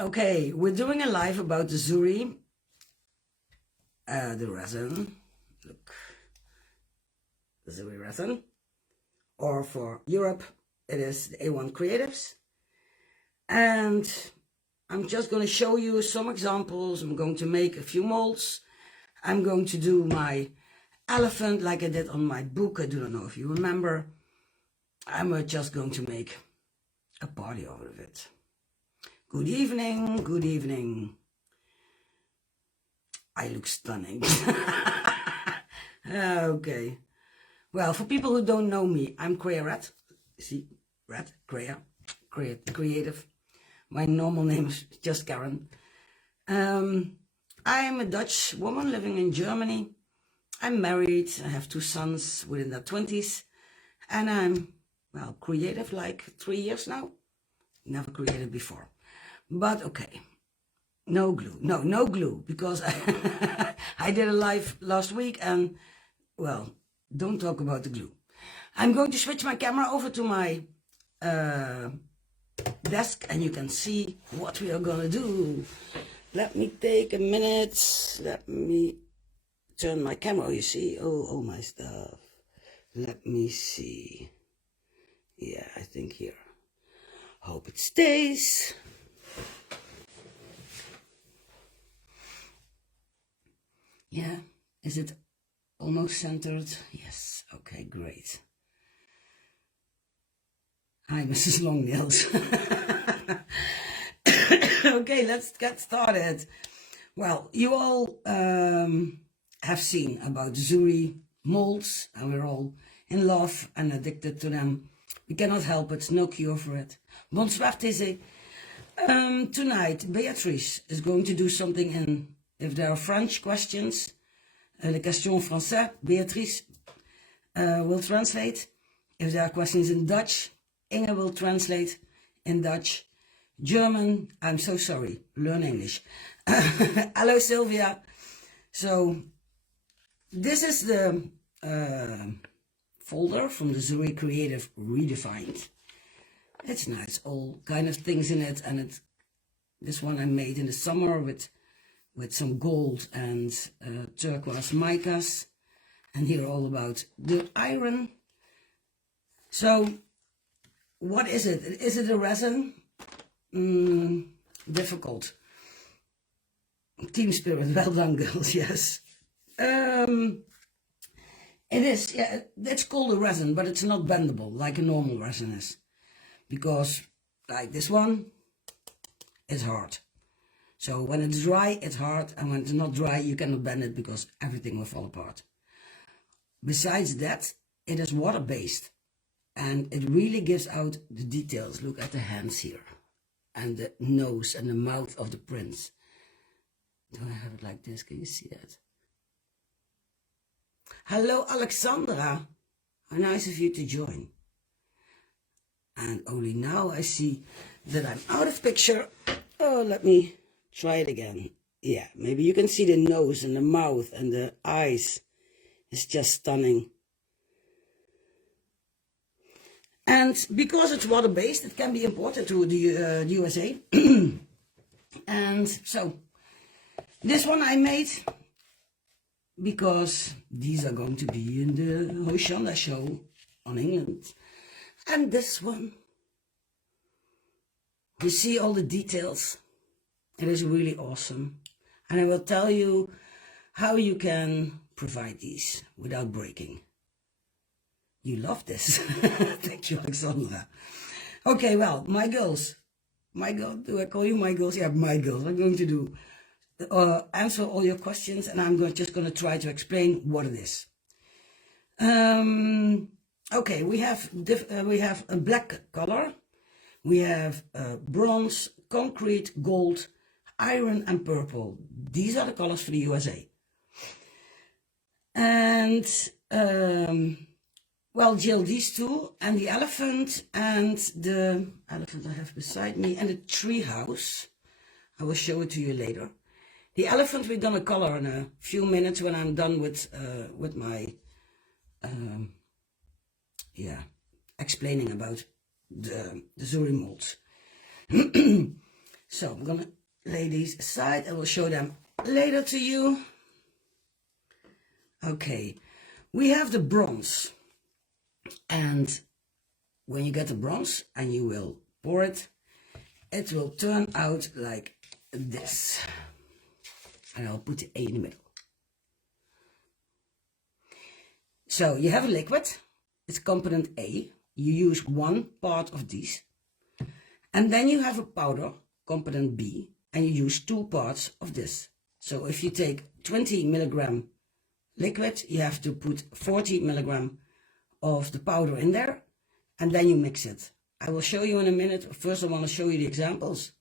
Okay, we're doing a live about the Zuri, the resin. Look, the Zuri resin. Or for Europe, it is the A1Creatives. And I'm just going to show you some examples. I'm going to make a few molds. I'm going to do my elephant like I did on my book. I do not know if you remember. I'm just going to make a party out of it. Good evening, good evening. I look stunning. Okay. Well, for people who don't know me, I'm Crea Red. See, Red, Crea, Creative. My normal name is just Karen. I'm a Dutch woman living in Germany. I'm married. I have 2 sons within their 20s. And I'm, well, creative like 3 years now. Never created before. But okay. No glue. No glue. Because I did a live last week and, well, don't talk about the glue. I'm going to switch my camera over to my desk and you can see what we are gonna do. Let me take a minute. Let me turn my camera, you see. Oh, my stuff. Let me see. Yeah, I think here. Hope it stays. Yeah, is it almost centered? Yes, okay, great. Hi, Mrs. Longnails. Okay, let's get started. Well, you all have seen about Zuri Moulds, and we're all in love and addicted to them. We cannot help it, no cure for it. Bonsoir, Tizé. Tonight, Beatrice is going to do something in, if there are French questions, les questions français, Beatrice will translate. If there are questions in Dutch, Inge will translate in Dutch. German, I'm so sorry, learn English. Hello, Sylvia. So, this is the folder from the Zuri Creative Redefined. It's nice, all kind of things in it, and this one I made in the summer with some gold and turquoise micas, and here all about the iron. So, what is it? Is it a resin? Difficult. Team spirit, well done, girls. Yes. It is. Yeah, it's called a resin, but it's not bendable like a normal resin is. Because, like this one, it's hard. So when it's dry, it's hard, and when it's not dry, you cannot bend it because everything will fall apart. Besides that, it is water-based, and it really gives out the details. Look at the hands here, and the nose and the mouth of the prince. Do I have it like this? Can you see that? Hello, Alexandra. How nice of you to join. And only now I see that I'm out of picture. Oh, let me try it again. Yeah, maybe you can see the nose and the mouth and the eyes. It's just stunning. And because it's water-based, it can be imported to the USA. And so, this one I made because these are going to be in the Hoshanda show on England. And this one, you see all the details. It is really awesome. And I will tell you how you can provide these without breaking. You love this. Thank you, Alexandra. Okay, well, my girls. My girl, do I call you my girls? Yeah, my girls. I'm going to do answer all your questions, and I'm just going to try to explain what it is. Okay, we have a black color, we have bronze, concrete, gold, iron, and purple. These are the colors for the USA. And well, Jill, these two, and the elephant, and the elephant I have beside me, and the tree house. I will show it to you later. The elephant we're gonna color in a few minutes when I'm done with my explaining about the Zuri molds. So I'm gonna lay these aside. I will show them later to you. Okay, we have the bronze, and when you get the bronze and you will pour it, it will turn out like this. And I'll put the A in the middle. So you have a liquid, it's component A. You use one part of these. And then you have a powder, component B, and you use two parts of this. So if you take 20 milligram liquid, you have to put 40 milligram of the powder in there, and then you mix it. I will show you in a minute. First I want to show you the examples.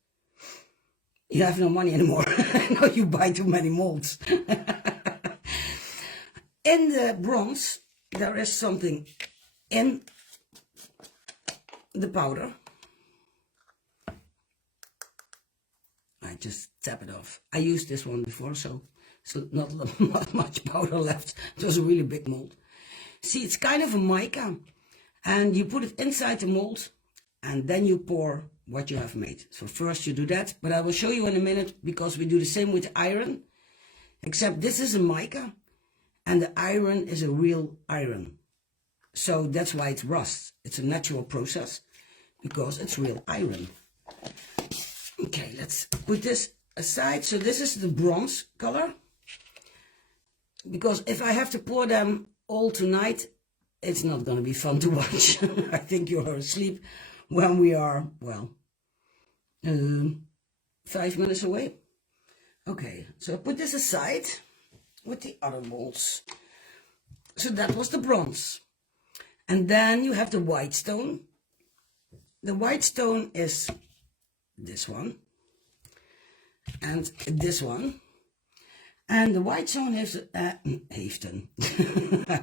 You have no money anymore. No, you buy too many molds. In the bronze, there is something in the powder. I just tap it off. I used this one before, so not much powder left. It was a really big mold. See, it's kind of a mica, and you put it inside the mold, and then you pour what you have made. So first you do that, but I will show you in a minute, because we do the same with iron, except this is a mica, and the iron is a real iron. So that's why it rusts. It's a natural process, because it's real iron. Okay, let's put this aside. So this is the bronze color, because if I have to pour them all tonight, it's not going to be fun to watch. I think you're asleep when we are, well, 5 minutes away. Okay, so I put this aside with the other molds. So that was the bronze. And then you have the white stone. The white stone is this one and this one. And the white stone has, I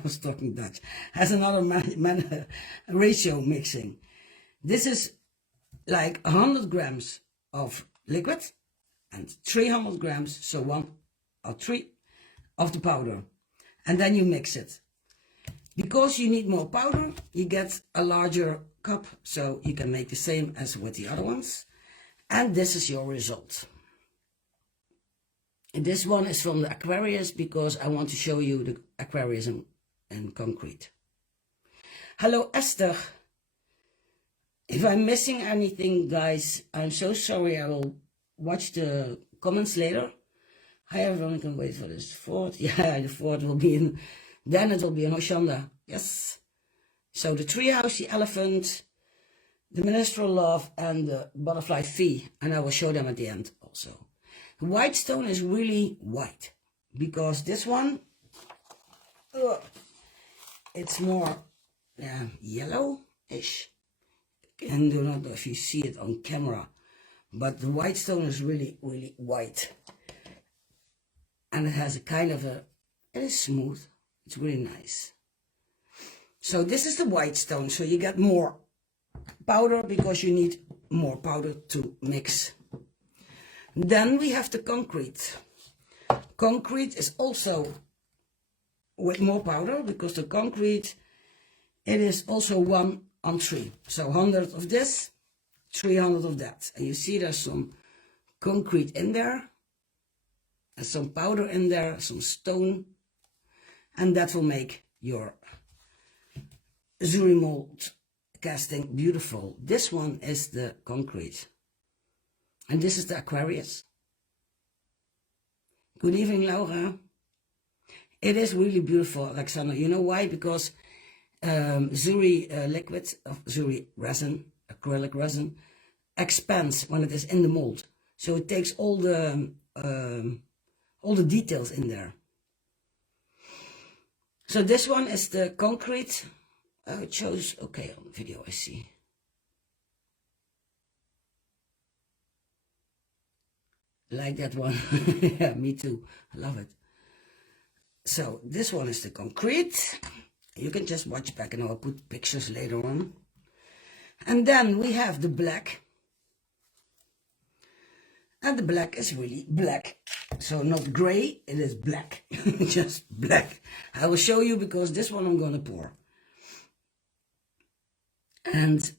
was talking Dutch, has another ratio mixing. This is like 100 grams of liquid and 300 grams, so 1 or 3 of the powder. And then you mix it. Because you need more powder, you get a larger cup, so you can make the same as with the other ones. And this is your result. And this one is from the Aquarius, because I want to show you the Aquarius in concrete. Hello, Esther. If I'm missing anything, guys, I'm so sorry. I will watch the comments later. Hi, everyone can wait for this fourth. Yeah, the fourth will be in, then it will be in Hoshanda. Yes. So the treehouse, the elephant, the ministerial love, and the butterfly fee. And I will show them at the end also. The white stone is really white, because this one, it's more yellow-ish. And I don't know if you see it on camera, but the white stone is really, really white. And it has a kind of it is smooth. It's really nice. So this is the white stone. So you get more powder, because you need more powder to mix. Then we have the concrete. Concrete is also with more powder, because the concrete, it is also 1 on 3. So 100 of this, 300 of that. And you see there's some concrete in there, and some powder in there, some stone. And that will make your Zuri mold casting beautiful. This one is the concrete. And this is the Aquarius. Good evening, Laura. It is really beautiful, Alexander. You know why? Because Zuri liquid, Zuri resin, acrylic resin, expands when it is in the mold. So it takes all the details in there. So this one is the concrete. It shows, okay, on the video I see. Like that one. Yeah, me too. I love it. So this one is the concrete. You can just watch back, and I'll put pictures later on. And then we have the black. And the black is really black. So not gray, it is black. Just black. I will show you, because this one I'm going to pour. And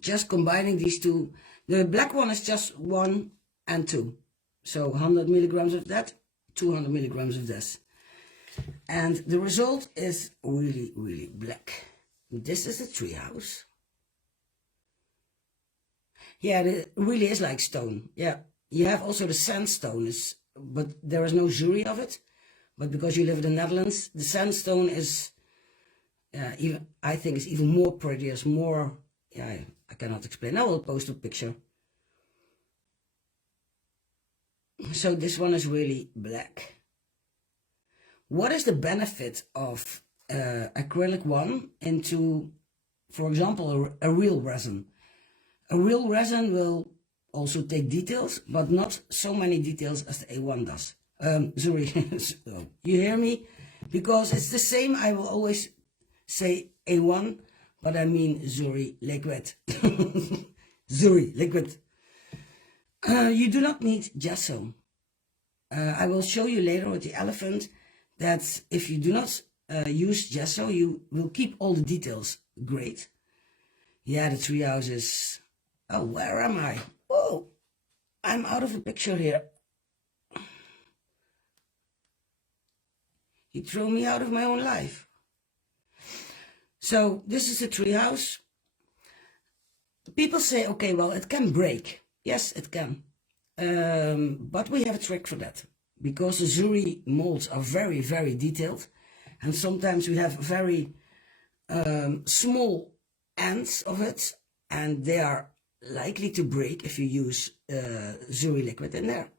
just combining these two, The black one is just 1 and 2. So 100 milligrams of that, 200 milligrams of this. And the result is really, really black. This is a treehouse. Yeah, it really is like stone. Yeah, you have also the sandstone, but there is no Zuri of it. But because you live in the Netherlands, the sandstone is, even I think, is even more pretty. It's more, yeah, I cannot explain. I will post a picture. So this one is really black. What is the benefit of acrylic one into, for example, a real resin? A real resin will also take details, but not so many details as the A1 does. Zuri, you hear me? Because it's the same, I will always say A1, but I mean Zuri liquid. Zuri liquid. You do not need gesso. I will show you later with the elephant that if you do not use gesso, you will keep all the details great. Yeah, the treehouse is... Oh, where am I? Oh, I'm out of the picture here. He threw me out of my own life. So this is a treehouse. People say, okay, well, it can break. Yes, it can. But we have a trick for that. Because the Zuri molds are very, very detailed. And sometimes we have very small ends of it. And they are likely to break if you use Zuri liquid in there.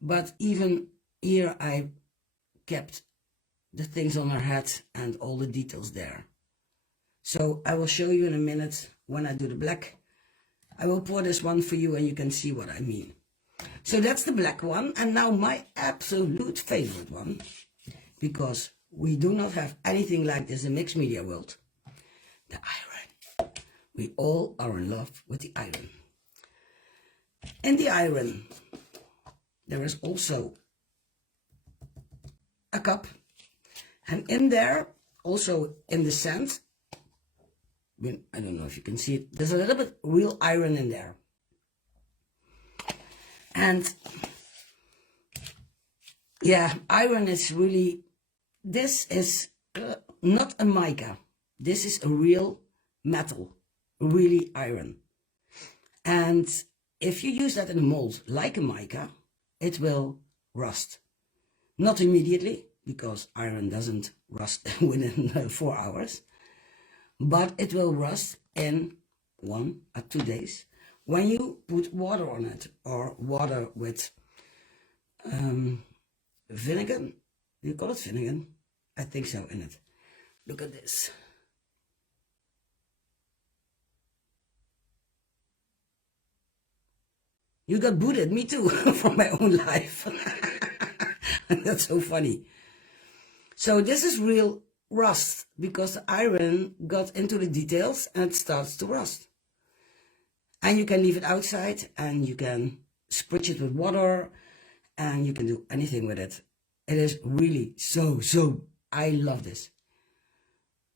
But even here I kept the things on her head and all the details there. So I will show you in a minute when I do the black. I will pour this one for you and you can see what I mean. So that's the black one. And now my absolute favorite one, because we do not have anything like this in mixed media world, the iron. We all are in love with the iron. In the iron, there is also a cup. And in there, also in the sand, I don't know if you can see it, there's a little bit real iron in there. And yeah, iron is really, this is not a mica. This is a real metal, really iron. And if you use that in a mold like a mica, it will rust. Not immediately, because iron doesn't rust within 4 hours. But it will rust in 1 or 2 days when you put water on it, or water with vinegar. Do you call it vinegar? I think so, in it. Look at this. You got booted, me too, from my own life. That's so funny. So this is real rust, because the iron got into the details and it starts to rust. And you can leave it outside and you can spritz it with water and you can do anything with it. It is really so, I love this.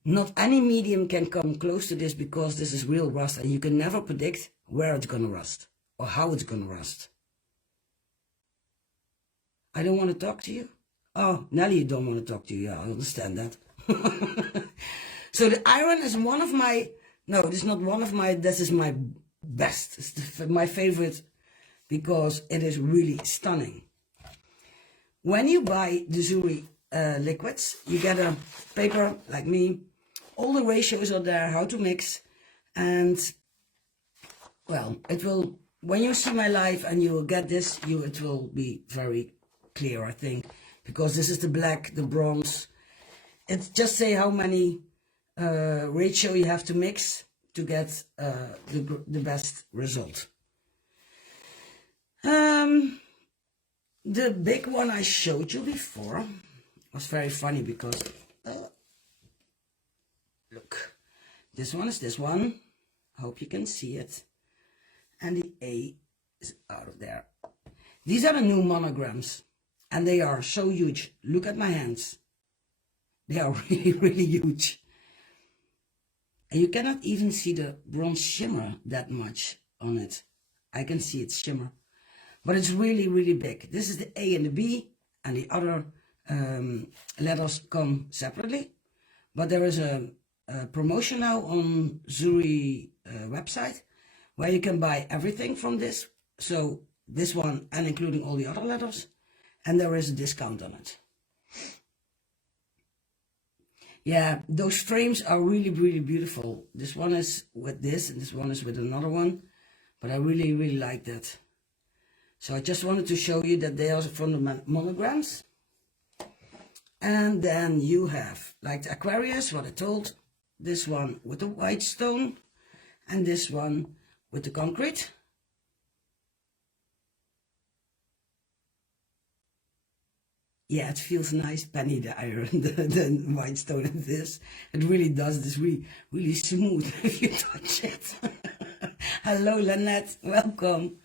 Not any medium can come close to this, because this is real rust and you can never predict where it's gonna rust or how it's gonna rust. I don't want to talk to you. Oh, Nelly, you don't want to talk to you. Yeah, I understand that. So the iron is one of my, no, this is not one of my, this is my best. It's my favorite, because it is really stunning. When you buy the Zuri liquids, you get a paper like me. All the ratios are there, how to mix. And, well, it will, when you see my life and you will get this, it will be very clear, I think. Because this is the black, the bronze. It's just say how many ratio you have to mix to get the best result. The big one I showed you before was very funny, because look, this one is this one. I hope you can see it. And the A is out of there. These are the new monograms. And they are so huge. Look at my hands. They are really, really huge. And you cannot even see the bronze shimmer that much. on it. I can see it shimmer, but it's really, really big. This is the A and the B, and the other letters come separately. But there is a promotion now on Zuri website where you can buy everything from this. So this one, and including all the other letters, and there is a discount on it. Yeah, those frames are really, really beautiful. This one is with this, and this one is with another one. But I really, really like that. So I just wanted to show you that they are from the monograms. And then you have, like the Aquarius, what I told. This one with the white stone. And this one with the concrete. Yeah, it feels nice, Penny, the iron, the white stone and this. It really does. This really, really smooth if you touch it. Hello, Lynette. Welcome.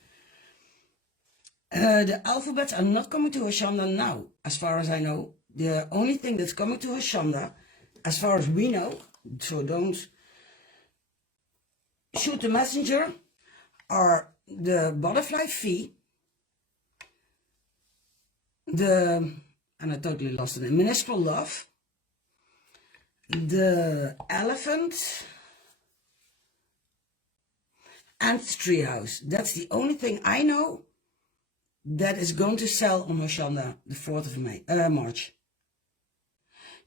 The alphabets are not coming to Hoshanda now, as far as I know. The only thing that's coming to Hoshanda, as far as we know, so don't shoot the messenger, are the butterfly fee, and I totally lost it, Municipal Love, the elephant, and Treehouse. That's the only thing I know that is going to sell on Hoshanda the 4th of March.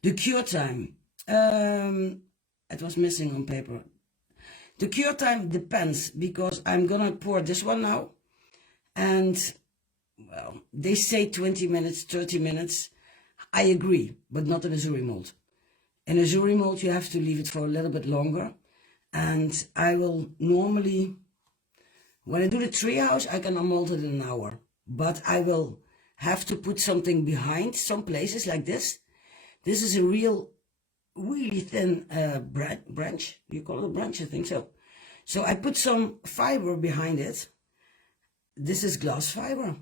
The cure time, it was missing on paper. The cure time depends, because I'm gonna pour this one now, and well, they say 20 minutes, 30 minutes. I agree, but not in a Zuri mold. In a Zuri mold, you have to leave it for a little bit longer. And I will normally, when I do the treehouse, I can mold it in an hour. But I will have to put something behind some places like this. This is a really thin branch. You call it a branch? I think so. So I put some fiber behind it. This is glass fiber.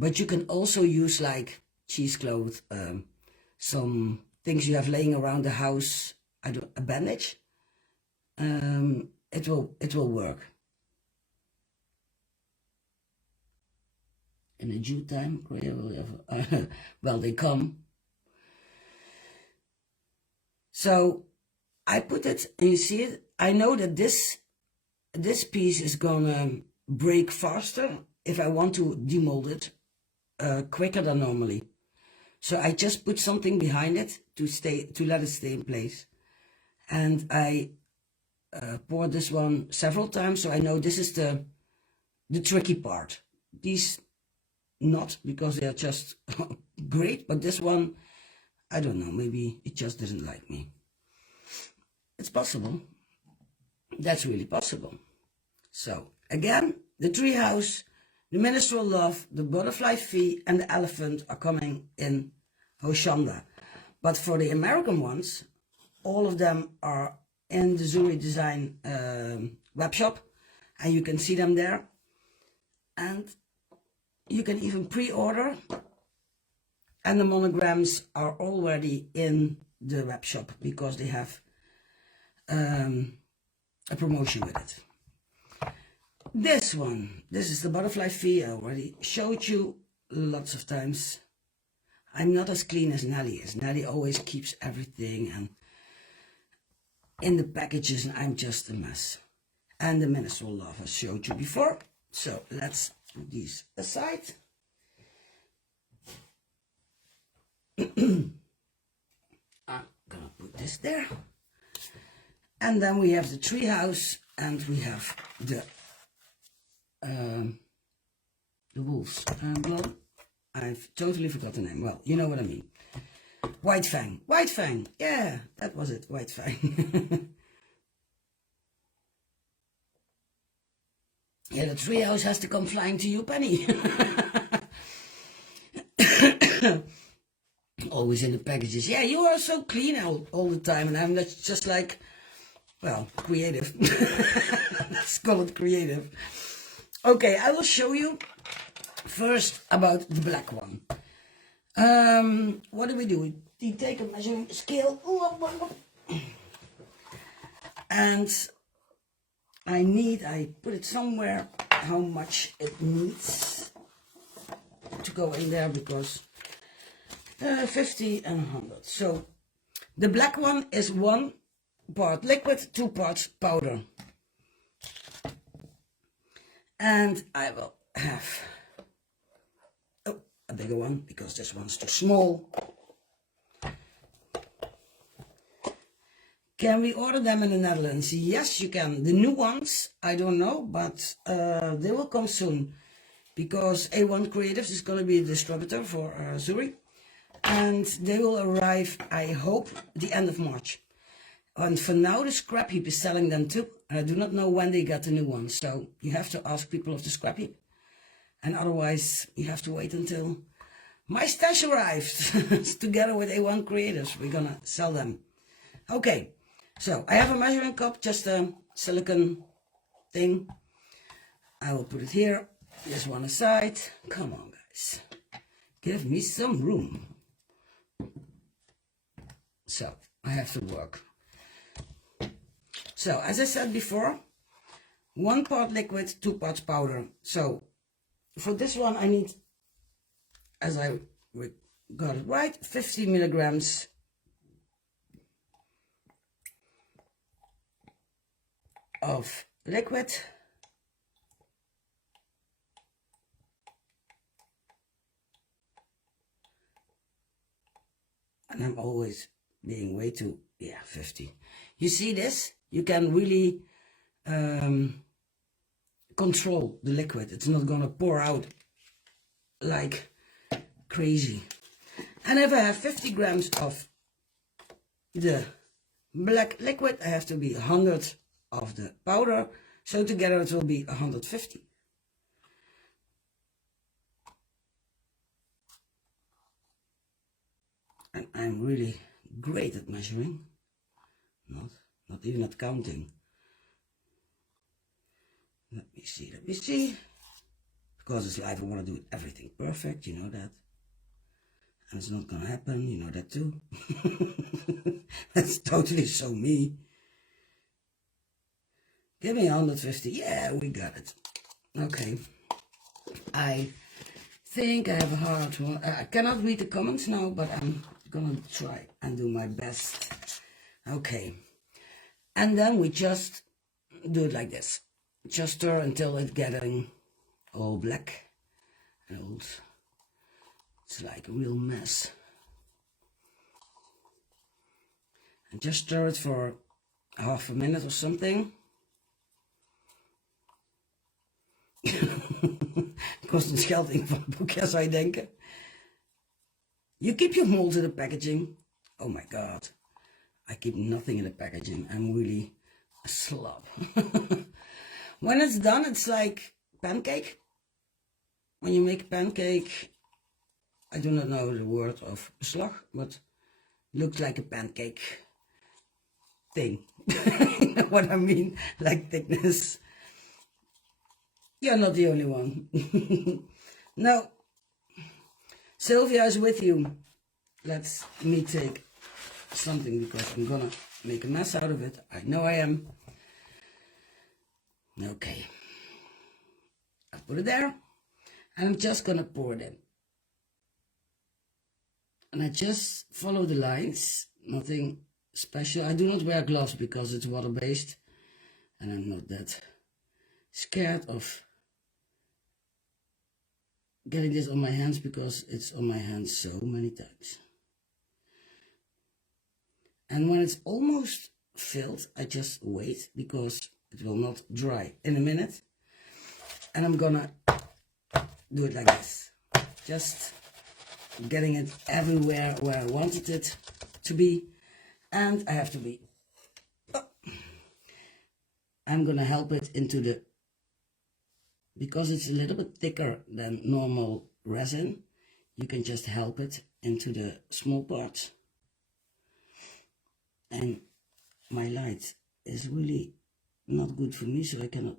But you can also use like cheesecloth, some things you have laying around the house, a bandage. It will work. In the due time, well, they come. So I put it, and you see it. I know that this piece is gonna break faster if I want to demold it quicker than normally. So I just put something behind it to let it stay in place. And I poured this one several times, so I know this is the tricky part. These not, because they are just great, but this one, I don't know, maybe it just doesn't like me. It's possible. That's really possible. So again, the treehouse, the Minstrel Love, the Butterfly Fee, and the Elephant are coming in Hoshanda. But for the American ones, all of them are in the Zuri Design web shop, and you can see them there. And you can even pre-order, and the monograms are already in the web shop because they have a promotion with it. This one, this is the Butterfly Fee. I already showed you lots of times. I'm not as clean as Nelly is. Nelly always keeps everything and in the packages, and I'm just a mess. And the Minstrel Love I showed you before. So let's put these aside. I'm gonna put this there. And then we have the treehouse, and we have the wolves. Blood. I've totally forgot the name. Well, you know what I mean. White Fang. White Fang. Yeah, that was it. White Fang. Yeah, the treehouse has to come flying to you, Penny. Always in the packages. Yeah, you are so clean all the time, and I'm just like, well, creative. Let's call it creative. Okay, I will show you first about the black one. What do? We take a measuring scale, and I put it somewhere how much it needs to go in there, because 50 and 100. So the black one is 1 part liquid, 2 parts powder. And I will have a bigger one because this one's too small. Can we order them in the Netherlands? Yes, you can. The new ones, I don't know, but they will come soon, because A1Creatives is going to be a distributor for Zuri, and they will arrive, I hope, the end of March. And for now, the scrap heap is selling them too. I do not know when they get the new ones, so you have to ask people of the scrap heap, and otherwise you have to wait until my stash arrives together with A1Creatives. We're gonna sell them. Okay. So I have a measuring cup, just a silicone thing. I will put it here, this one aside. Come on, guys. Give me some room. So I have to work. So as I said before, 1 part liquid, 2 parts powder. So for this one I need, as I got it right, 50 milligrams of liquid, and I'm always being way too, 50. You see this? You can really control the liquid. It's not gonna pour out like crazy. And if I have 50 grams of the black liquid, I have to be 100 of the powder, so together it will be 150. And I'm really great at measuring, not even at counting. Let me see, because it's live I want to do everything perfect, you know that, and it's not gonna happen, you know that too. That's totally so me. Give me 150. Yeah, we got it. Okay. I think I have a hard one. I cannot read the comments now, but I'm gonna try and do my best. Okay. And then we just do it like this. Just stir until it's getting all black and old. It's like a real mess. And just stir it for half a minute or something. Kost het geld in van het boekje, zou je denken. You keep your molds in the packaging. Oh my god. I keep nothing in the packaging. I'm really a slob. When it's done, it's like pancake. When you make pancake, I do not know the word of beslag, but looks like a pancake thing. You know what I mean? Like thickness. You're not the only one. Now, Sylvia is with you. Let me take something, because I'm gonna make a mess out of it. I know I am. Okay. I'll put it there. And I'm just gonna pour it in. And I just follow the lines. Nothing special. I do not wear gloves because it's water-based. And I'm not that scared of getting this on my hands, because it's on my hands so many times. And when it's almost filled, I just wait, because it will not dry in a minute. And I'm gonna do it like this. Just getting it everywhere where I wanted it to be. And I have to be, I'm gonna help it into the, because it's a little bit thicker than normal resin, you can just help it into the small parts. And my light is really not good for me, so I cannot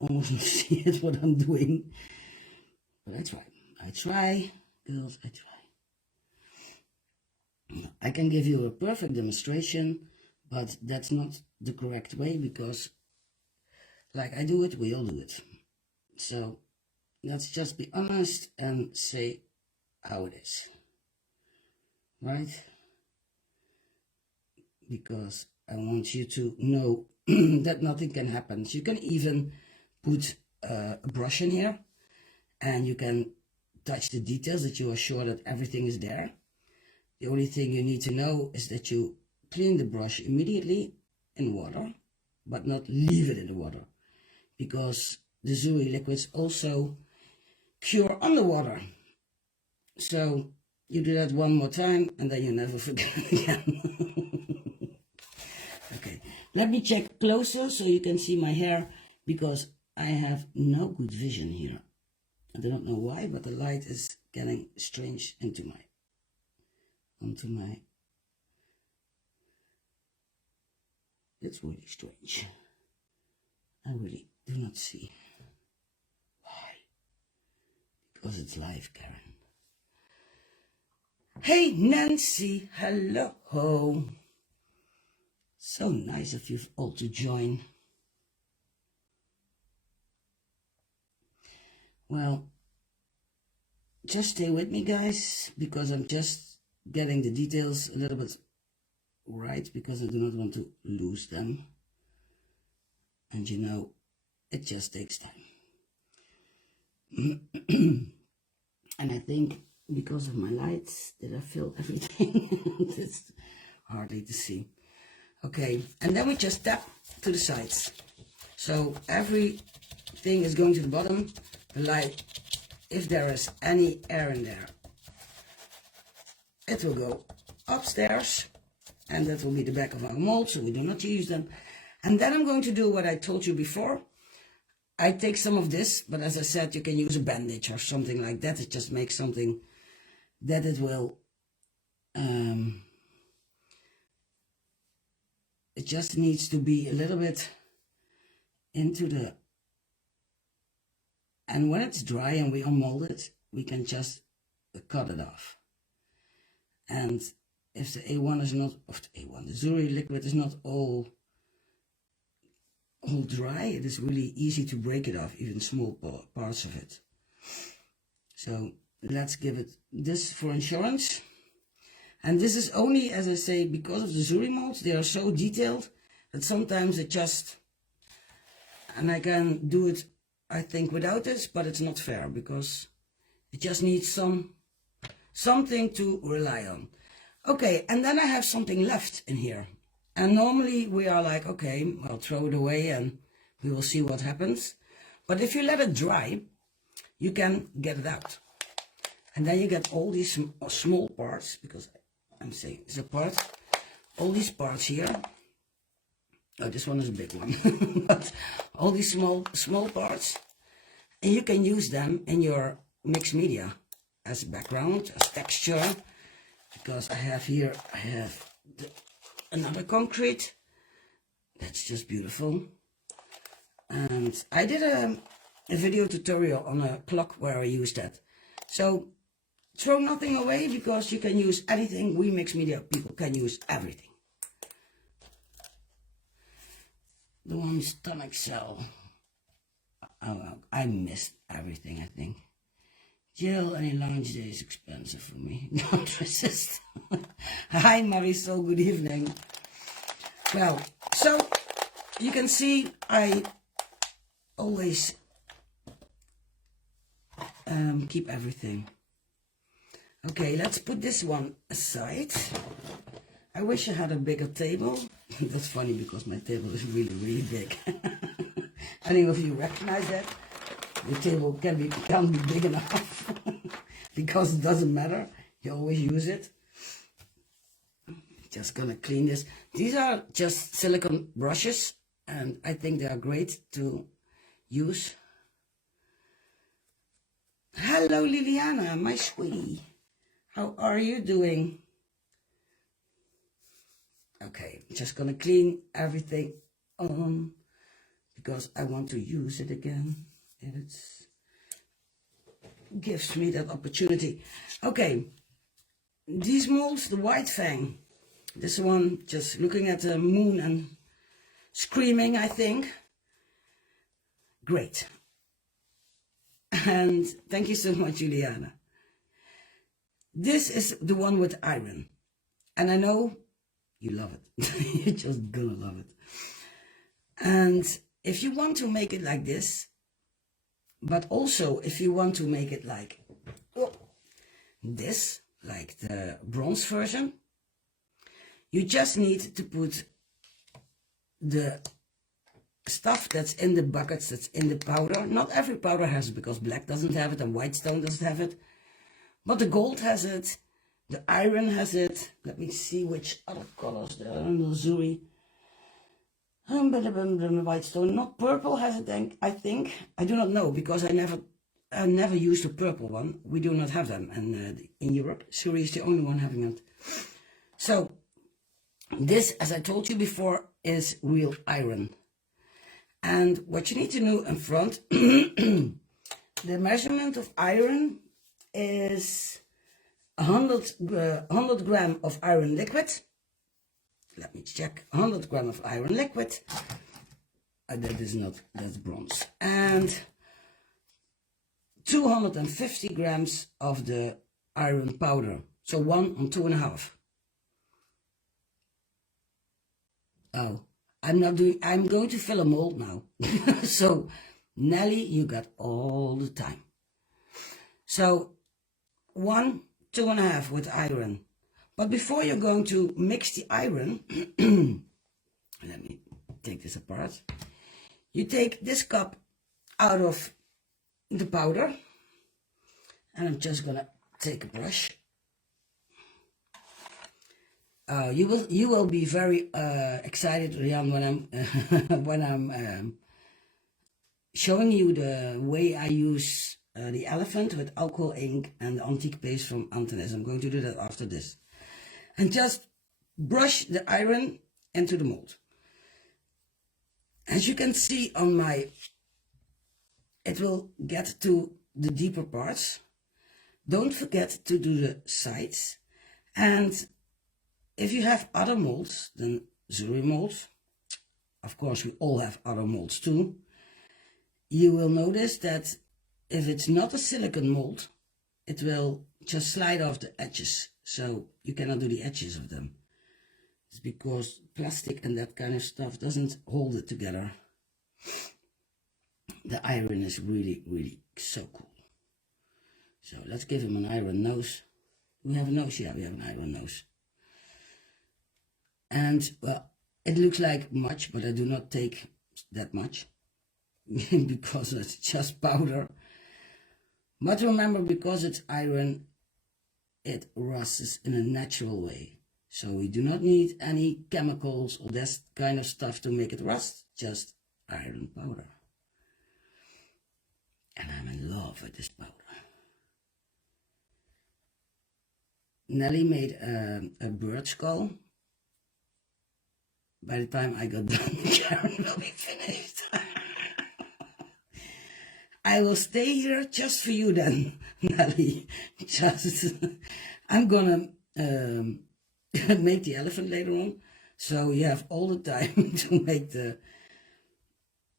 almost see it what I'm doing. But I try, girls, I try. I can give you a perfect demonstration, but that's not the correct way, because like I do it, we all do it. So let's just be honest and say how it is, right? Because I want you to know that nothing can happen. So you can even put a brush in here and you can touch the details that you are sure that everything is there. The only thing you need to know is that you clean the brush immediately in water, but not leave it in the water, because the Zuri liquids also cure underwater. So you do that one more time and then you never forget again. Okay, let me check closer so you can see my hair, because I have no good vision here. I don't know why, but the light is getting strange onto my it's really strange. I really do not see why, because it's live, Karen. Hey Nancy, hello. So nice of you all to join. Well, just stay with me, guys, because I'm just getting the details a little bit right, because I do not want to lose them. And you know, it just takes time. And I think because of my lights that I fill everything. It's hardly to see. Okay, and then we just tap to the sides. So everything is going to the bottom. The light, if there is any air in there, it will go upstairs, and that will be the back of our mold, so we do not use them. And then I'm going to do what I told you before. I take some of this, but as I said, you can use a bandage or something like that. It just makes something that it will, it just needs to be a little bit into the, and when it's dry and we unmold it, we can just cut it off. And if the A1 is not, of the A1, the Zuri liquid is not all dry, it is really easy to break it off, even small parts of it. So let's give it this for insurance. And this is only, as I say, because of the Zuri molds, they are so detailed that sometimes it just, and I can do it, I think, without this, but it's not fair, because it just needs something to rely on. Okay, and then I have something left in here. And normally we are like, okay, I'll throw it away and we will see what happens. But if you let it dry, you can get it out. And then you get all these small parts, because I'm saying it's a part, all these parts here. Oh, this one is a big one. But all these small parts, and you can use them in your mixed media as background, as texture. Because I have another concrete that's just beautiful. And I did a video tutorial on a clock where I used that. So throw nothing away, because you can use anything. We mixed media people can use everything. The one stomach cell. Oh, I missed everything, I think. Jill, any lounge day is expensive for me. Don't resist. Hi Marisol, good evening. Well, so you can see I always keep everything. Okay, let's put this one aside. I wish I had a bigger table. That's funny, because my table is really, really big. Any of you recognize that? The table can't be big enough. Because it doesn't matter, you always use it. Just gonna clean this. These are just silicone brushes, and I think they are great to use. Hello Liliana, my sweetie. How are you doing? Okay, just gonna clean everything on, because I want to use it again. It gives me that opportunity. Okay, these molds, the white fang. This one just looking at the moon and screaming, I think. Great. And thank you so much, Juliana. This is the one with iron. And I know you love it. You're just gonna love it. And if you want to make it like this, but also if you want to make it like this, like the bronze version, you just need to put the stuff that's in the buckets, that's in the powder. Not every powder has it, because black doesn't have it and white stone doesn't have it. But the gold has it, the iron has it. Let me see which other colors there are in the Zuri. The white stone, not purple has it, I think. I do not know, because I never used a purple one. We do not have them in Europe. Zuri is the only one having it. So this, as I told you before, is real iron. And what you need to know in front, the measurement of iron is 100 gram of iron liquid. Let me check. 100 gram of iron liquid. That is not, that's bronze. And 250 grams of the iron powder. So 1 on 2.5. Oh, I'm going to fill a mold now. So, Nelly, you got all the time. So, 1, 2.5 with iron. But before you're going to mix the iron, let me take this apart. You take this cup out of the powder, and I'm just gonna take a brush. You will be very excited, Rian, when I'm showing you the way I use the elephant with alcohol ink and the antique paste from Antonis. I'm going to do that after this. And just brush the iron into the mold. As you can see on my, it will get to the deeper parts. Don't forget to do the sides. And if you have other molds than Zuri molds, of course we all have other molds too, you will notice that if it's not a silicone mold, it will just slide off the edges. So you cannot do the edges of them. It's because plastic and that kind of stuff doesn't hold it together. The iron is really, really so cool. So let's give him an iron nose. Do we have a nose? Yeah, we have an iron nose. And well, it looks like much, but I do not take that much because it's just powder. But remember, because it's iron, it rusts in a natural way. So we do not need any chemicals or that kind of stuff to make it rust, just iron powder. And I'm in love with this powder. Nelly made a bird skull. By the time I got done, Karen will be finished. I will stay here just for you then, Nelly. I'm gonna make the elephant later on, so you have all the time to make to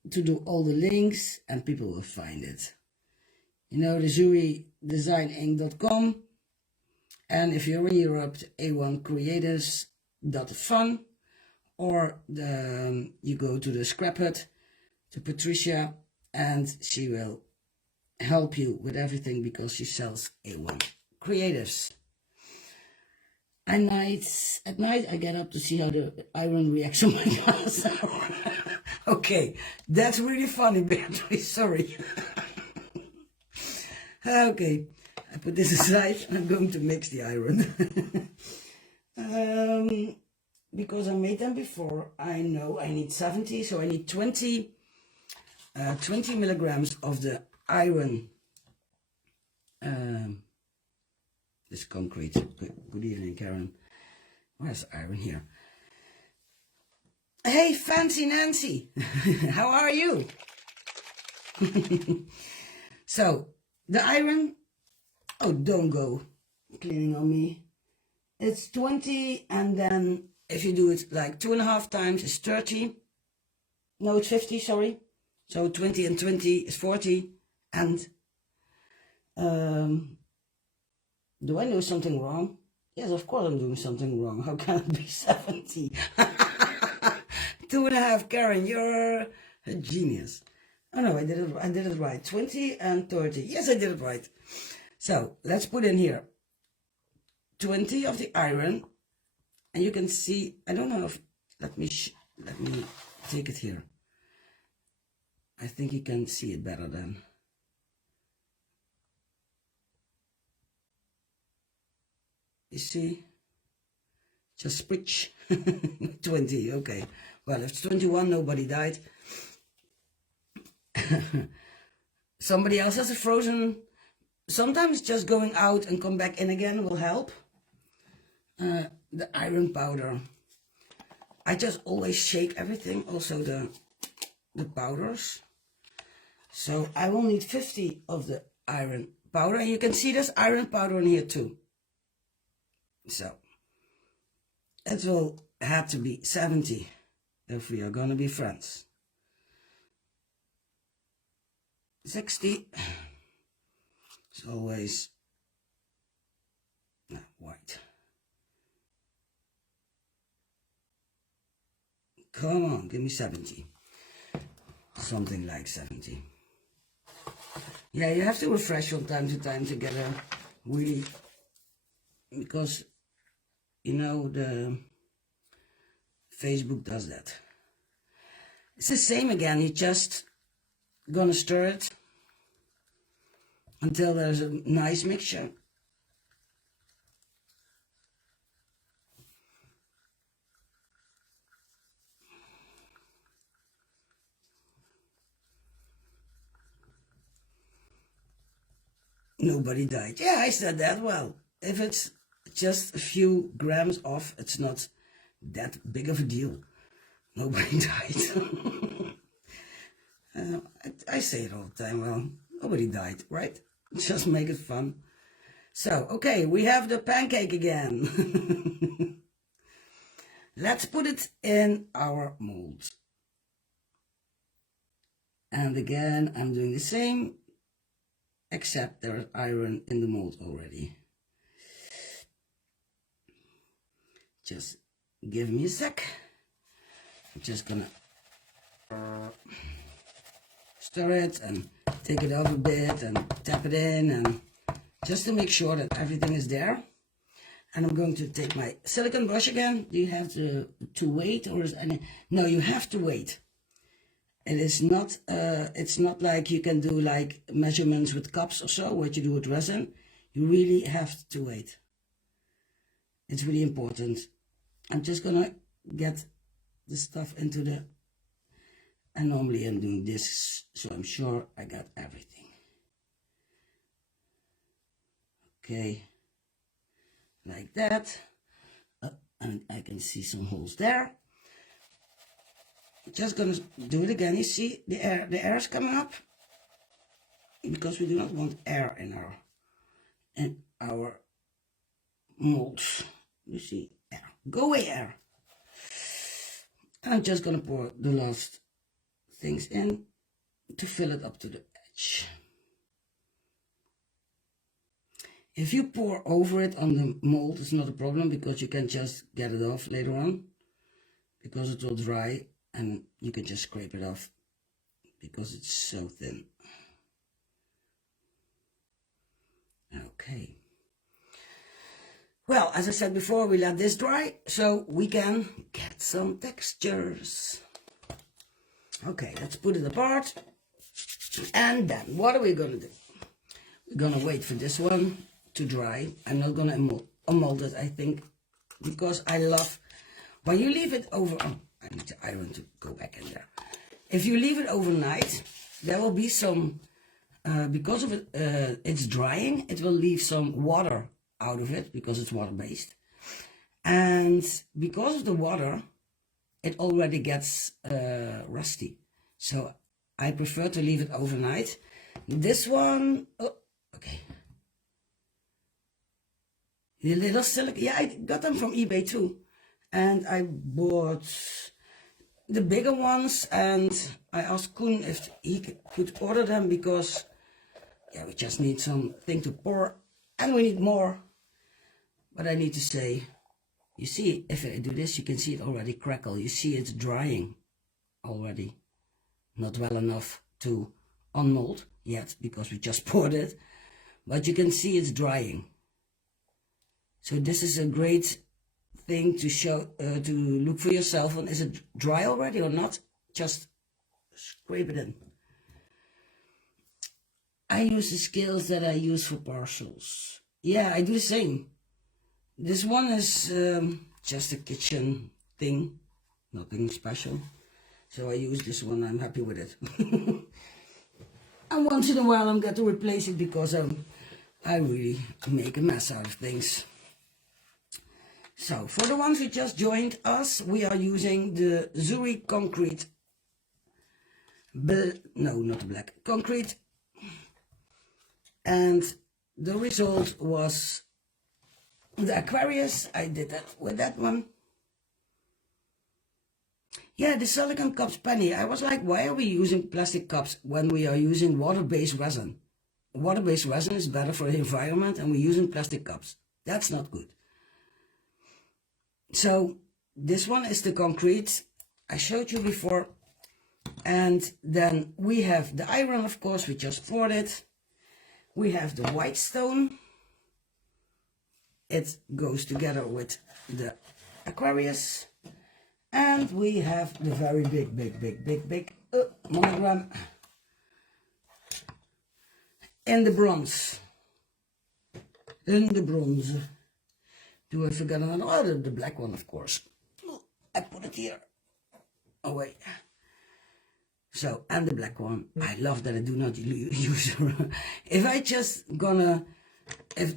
do all the links, and people will find it. You know, the Zuri Design Inkt.com, and if you're in Europe, A1Creatives.fun, or you go to the Scrap Hut to Patricia, and she will help you with everything because she sells A1 Creatives. At night I get up to see how the iron reacts on my glass. Okay, that's really funny, Beatrice, sorry. Okay, I put this aside. I'm going to mix the iron. Because I made them before, I know I need 70, so I need 20 milligrams of the iron. This concrete. Good evening, Karen. Where's the iron here? Hey, Fancy Nancy. How are you? So, the iron. Oh, don't go cleaning on me. It's 20, and then if you do it like 2.5 times, it's 30. No, it's 50, sorry. So 20 and 20 is 40. And do I know something wrong? Yes, of course I'm doing something wrong. How can it be 70? 2.5, Karen, you're a genius. Oh no, I did it right. 20 and 30. Yes, I did it right. So let's put in here 20 of the iron, and you can see, I don't know if, let me take it here. I think you can see it better then. You see? Just switch. 20, okay. Well, if it's 21, nobody died. Somebody else has a frozen. Sometimes just going out and come back in again will help. The iron powder. I just always shake everything, also the powders. So I will need 50 of the iron powder. And you can see there's iron powder in here too. So it will have to be 70 if we are going to be friends. 60. It's always white. Come on, give me 70. Something like 70. Yeah, you have to refresh from time to time to get a really, because you know the Facebook does that. It's the same again. You just gonna stir it until there's a nice mixture. Nobody died. Yeah, I said that. Well, if it's just a few grams off, it's not that big of a deal. Nobody died. I say it all the time. Well, nobody died, right? Just make it fun. So, okay, we have the pancake again. Let's put it in our mold. And again, I'm doing the same, except there's iron in the mold already. Just give me a sec. I'm just gonna stir it and take it off a bit and tap it in, and just to make sure that everything is there. And I'm going to take my silicone brush again. Do you have to wait, or is any? No, you have to wait. It is not. It's not like you can do like measurements with cups or so, what you do with resin. You really have to wait. It's really important. I'm just gonna get the stuff into the. And normally I'm doing this, so I'm sure I got everything. Okay, like that. And I can see some holes there. Just gonna do it again. You see the air is coming up, because we do not want air in our molds. You see air. Go away, air. And I'm just gonna pour the last things in to fill it up to the edge. If you pour over it on the mold, it's not a problem, because you can just get it off later on, because it will dry and you can just scrape it off because it's so thin. Okay. Well, as I said before, we let this dry so we can get some textures. Okay, let's put it apart. And then what are we going to do? We're going to wait for this one to dry. I'm not going to mold it, I think, because I love, when you leave it over, oh, I need the iron to go back in there. If you leave it overnight, there will be some, because of it, it's drying, it will leave some water out of it, because it's water-based. And because of the water, it already gets rusty. So I prefer to leave it overnight. This one, oh, okay. The little silicone, yeah, I got them from eBay too. And I bought the bigger ones, and I asked Koen if he could order them because yeah, we just need something to pour and we need more. But I need to say, you see, if I do this, you can see it already crackle. You see it's drying already. Not well enough to unmold yet because we just poured it, but you can see it's drying. So this is a great thing to show, to look for yourself on, is it dry already or not? Just scrape it in. I use the scales that I use for parcels. Yeah, I do the same. This one is just a kitchen thing, nothing special. So I use this one, I'm happy with it. And once in a while I'm going to replace it because I really make a mess out of things. So for the ones who just joined us, we are using the Zuri concrete, no, not black, concrete. And the result was the Aquarius. I did that with that one. Yeah, the silicone cups penny. I was like, why are we using plastic cups when we are using water-based resin? Water-based resin is better for the environment and we're using plastic cups. That's not good. So this one is the concrete I showed you before. And then we have the iron, of course, we just poured it. We have the white stone. It goes together with the Aquarius. And we have the very big monogram in the bronze. In the bronze. Do I forget another? Oh, the black one, of course. I put it here. Oh, wait. So, and the black one. I love that I do not use. If I just gonna, if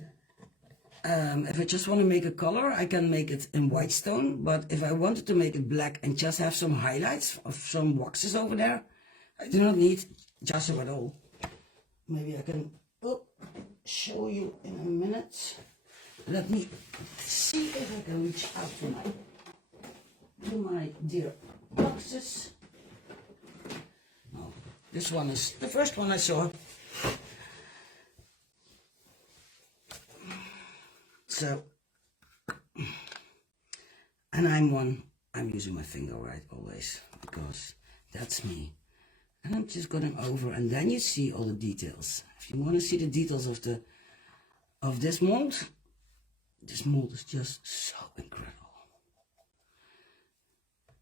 I just want to make a color, I can make it in white stone. But if I wanted to make it black and just have some highlights of some waxes over there, I do not need gesso at all. Maybe I can show you in a minute. Let me see if I can reach out to my dear boxes. Oh, this one is the first one I saw. So, and I'm using my finger right always because that's me. And I'm just going over, and then you see all the details. If you want to see the details of this mold is just so incredible.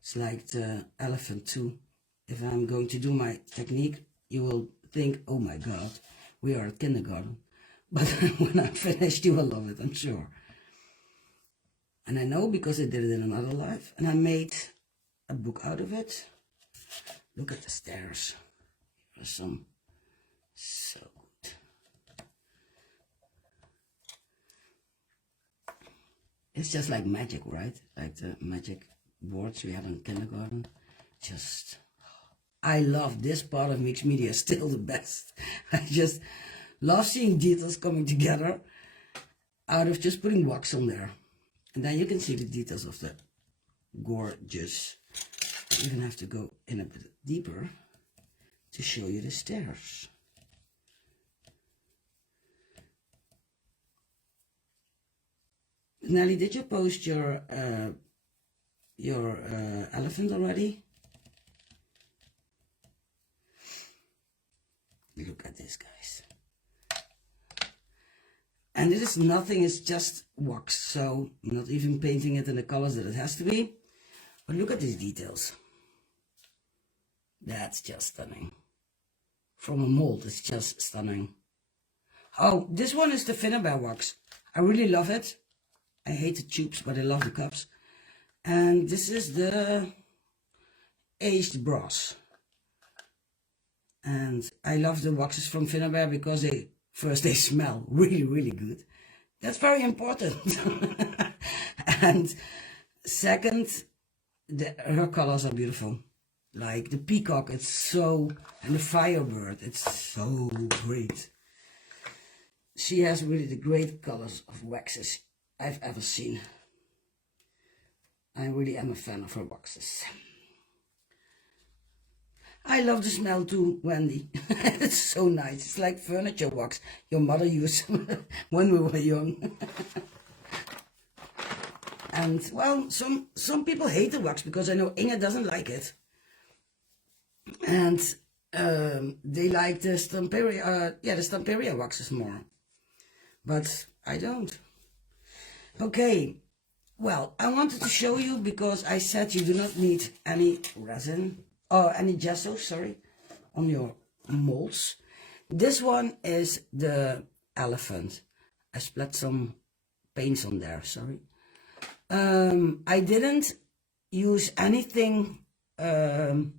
It's like the elephant too. If I'm going to do my technique, you will think, oh my God, we are at kindergarten. But when I'm finished, you will love it, I'm sure. And I know because I did it in another life, and I made a book out of it. Look at the stairs. Here are some so good. It's just like magic, right? Like the magic boards we had in kindergarten. Just, I love this part of mixed media, still the best. I just love seeing details coming together out of just putting wax on there. And then you can see the details of the gorgeous. I even have to go in a bit deeper to show you the stairs. Nelly, did you post your elephant already? Look at this, guys. And it is nothing, it's just wax, so I'm not even painting it in the colors that it has to be. But look at these details. That's just stunning. From a mold, it's just stunning. Oh, this one is the Finnabair wax. I really love it. I hate the tubes, but I love the cups. And this is the aged brass. And I love the waxes from Finnabair because they smell really, really good. That's very important. And second, her colors are beautiful. Like the peacock, it's so, and the firebird, it's so great. She has really the great colors of waxes I've ever seen. I really am a fan of her waxes. I love the smell too, Wendy. It's so nice. It's like furniture wax your mother used when we were young. And well, some people hate the wax because I know Inge doesn't like it. And they like the Stamperia, the Stamperia waxes more. But I don't. Okay, well, I wanted to show you because I said you do not need any resin, or any gesso, sorry, on your molds. This one is the elephant. I splat some paints on there, sorry. I didn't use anything on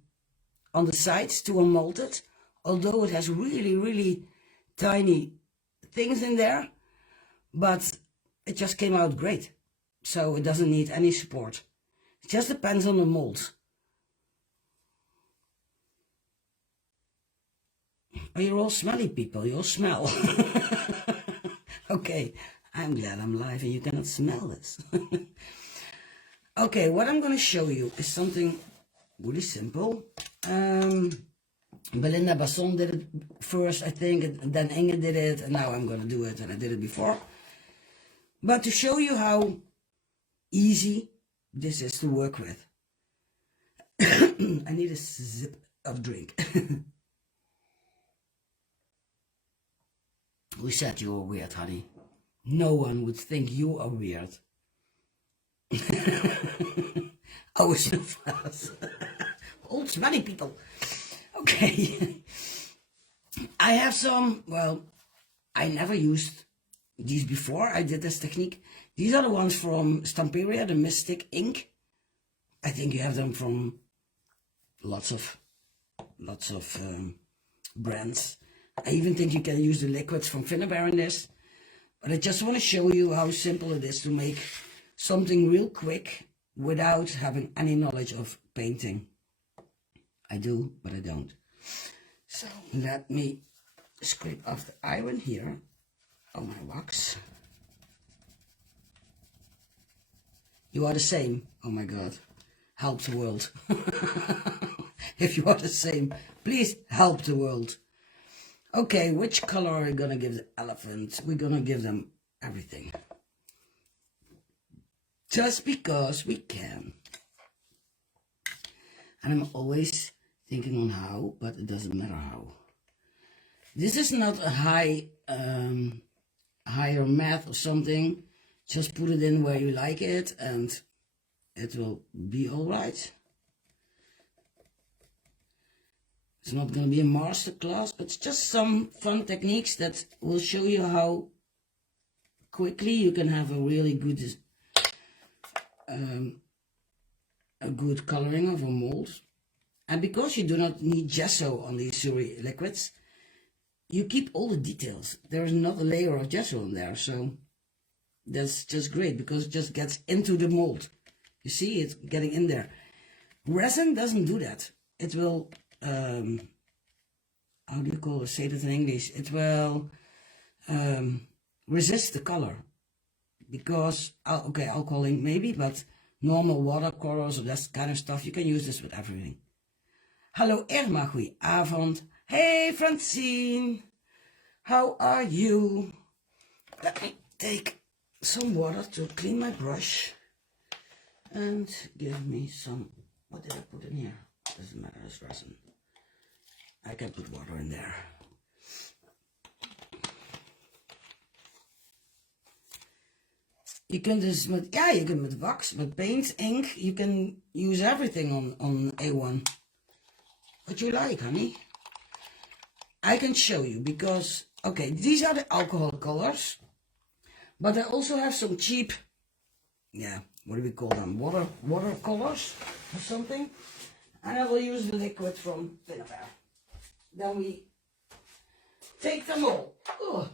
the sides to unmold it, although it has really, really tiny things in there, but it just came out great. So it doesn't need any support. It just depends on the mold. Oh, you're all smelly people, you all smell. Okay, I'm glad I'm live and you cannot smell this. Okay, what I'm going to show you is something really simple. Belinda Basson did it first, I think, and then Inge did it, and now I'm going to do it, and I did it before. But to show you how easy this is to work with. I need a sip of drink. Who said you were weird, honey? No one would think you are weird. I was so fast. Old smelly people. Okay. I have some, well, I never used these before. I did this technique. These are the ones from Stamperia, the Mystic Ink. I think you have them from lots of brands. I even think you can use the liquids from Finnabair in this. But I just want to show you how simple it is to make something real quick without having any knowledge of painting. I do, but I don't. So let me scrape off the iron here on my wax. You are the same. Oh my God. Help the world. If you are the same, please help the world. Okay, which color are we gonna give the elephant? We're gonna give them everything. Just because we can. And I'm always thinking on how, but it doesn't matter how. This is not a higher math or something. Just put it in where you like it and it will be all right. It's not going to be a master class, but it's just some fun techniques that will show you how quickly you can have a really good coloring of a mold. And because you do not need gesso on these Zuri liquids, you keep all the details. There is not a layer of gesso on there, so that's just great because it just gets into the mold. You see it's getting in there. Resin doesn't do that. It will, how do you say that in English? It will resist the color because, okay, alcoholing maybe, but normal watercolors or that kind of stuff, you can use this with everything. Hallo Irma, goeie avond. Hey Francine, how are you? Let me take some water to clean my brush and give me some, what did I put in here? Doesn't matter, it's resin. I can put water in there. You can just, you can with wax, with paint, ink, you can use everything on A1. What you like, honey? I can show you because, okay, these are the alcohol colors, but I also have some cheap, what do we call them? Water colors or something. And I will use the liquid from Finnabair. Then we take them all. Oh,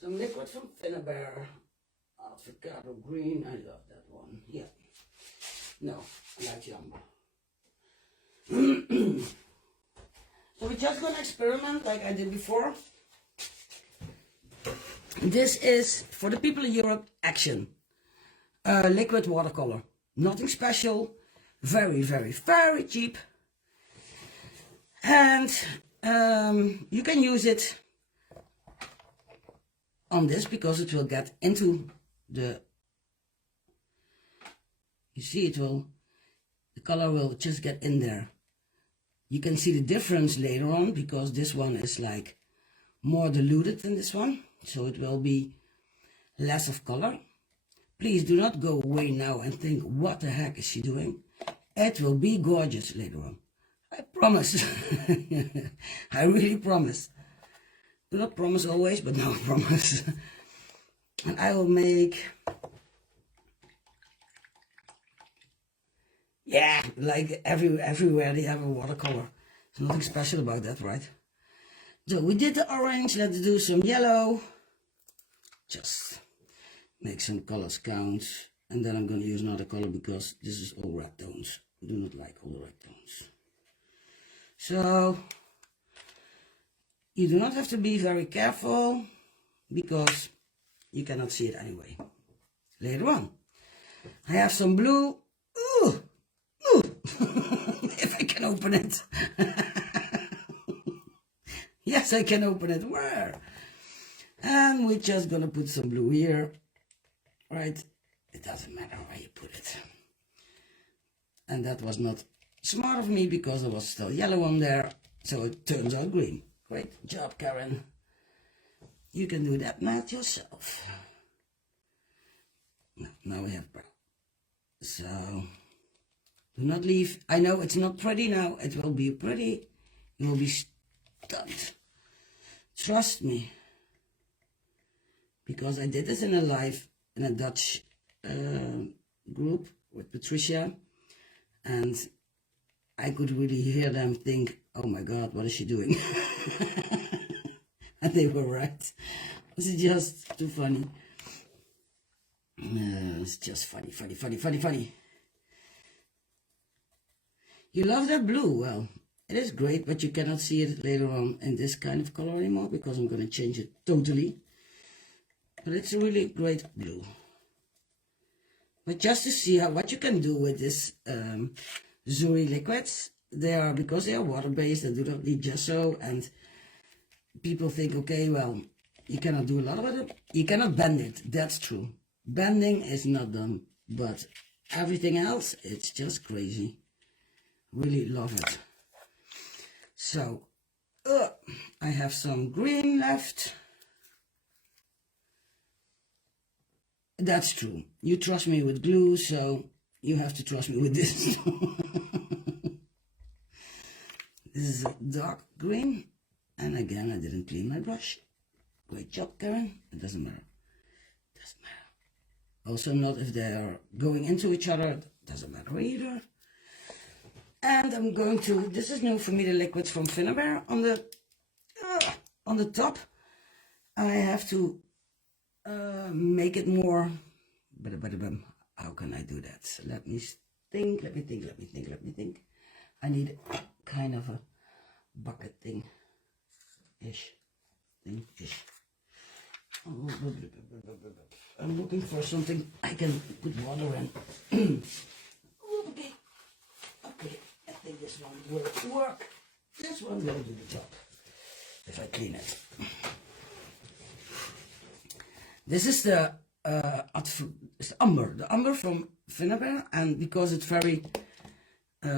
some liquid from Finnabair. Avocado green, I love that one. Yeah. No, I like jumbo. So we're just going to experiment like I did before. This is, for the people in Europe, Action. Liquid watercolor. Nothing special. Very, very, very cheap. And you can use it on this because it will get into the, you see, it will, the color will just get in there. You can see the difference later on because this one is like more diluted than this one, so it will be less of color. Please do not go away now and think, what the heck is she doing? It will be gorgeous later on. I promise. I really promise. Do not promise always, but now I promise. And I will make, yeah, like everywhere they have a watercolor. There's nothing special about that, right? So we did the orange, let's do some yellow. Just make some colors count. And then I'm going to use another color because this is all red tones. I do not like all the red tones. So you do not have to be very careful because you cannot see it anyway. Later on, I have some blue. Ooh, ooh. If I can open it. Yes, I can open it. Where? And we're just gonna put some blue here, right? It doesn't matter where you put it. And that was not smart of me because there was still yellow on there, so it turns out green. Great job, Karen. You can do that math yourself. Now we have brown. So do not leave. I know it's not pretty now. It will be pretty. You will be stunned. Trust me. Because I did this in a live, in a Dutch group with Patricia. And I could really hear them think, oh my God, what is she doing? And they were right. It's just too funny. It's just funny, funny, funny, funny, funny. You love that blue? Well, it is great, but you cannot see it later on in this kind of color anymore because I'm going to change it totally. But it's a really great blue. But just to see what you can do with this Zuri liquids, because they are water-based, they do not need gesso, and people think, okay, well, you cannot do a lot with it. You cannot bend it, that's true. Bending is not done, but everything else, it's just crazy. Really love it. So, I have some green left. That's true. You trust me with glue, so you have to trust me with this. This is a dark green. And again, I didn't clean my brush. Great job, Karen. It doesn't matter. It doesn't matter. Also not if they are going into each other. It doesn't matter either. And I'm going to, this is new for me, the liquids from Finnabair. On the top, I have to make it more, how can I do that? So let me think. I need kind of a bucket thing-ish. I'm looking for something I can put water in. Okay, I think this one will work. This one will do the job if I clean it. This is the amber from Finnabair, and because it's very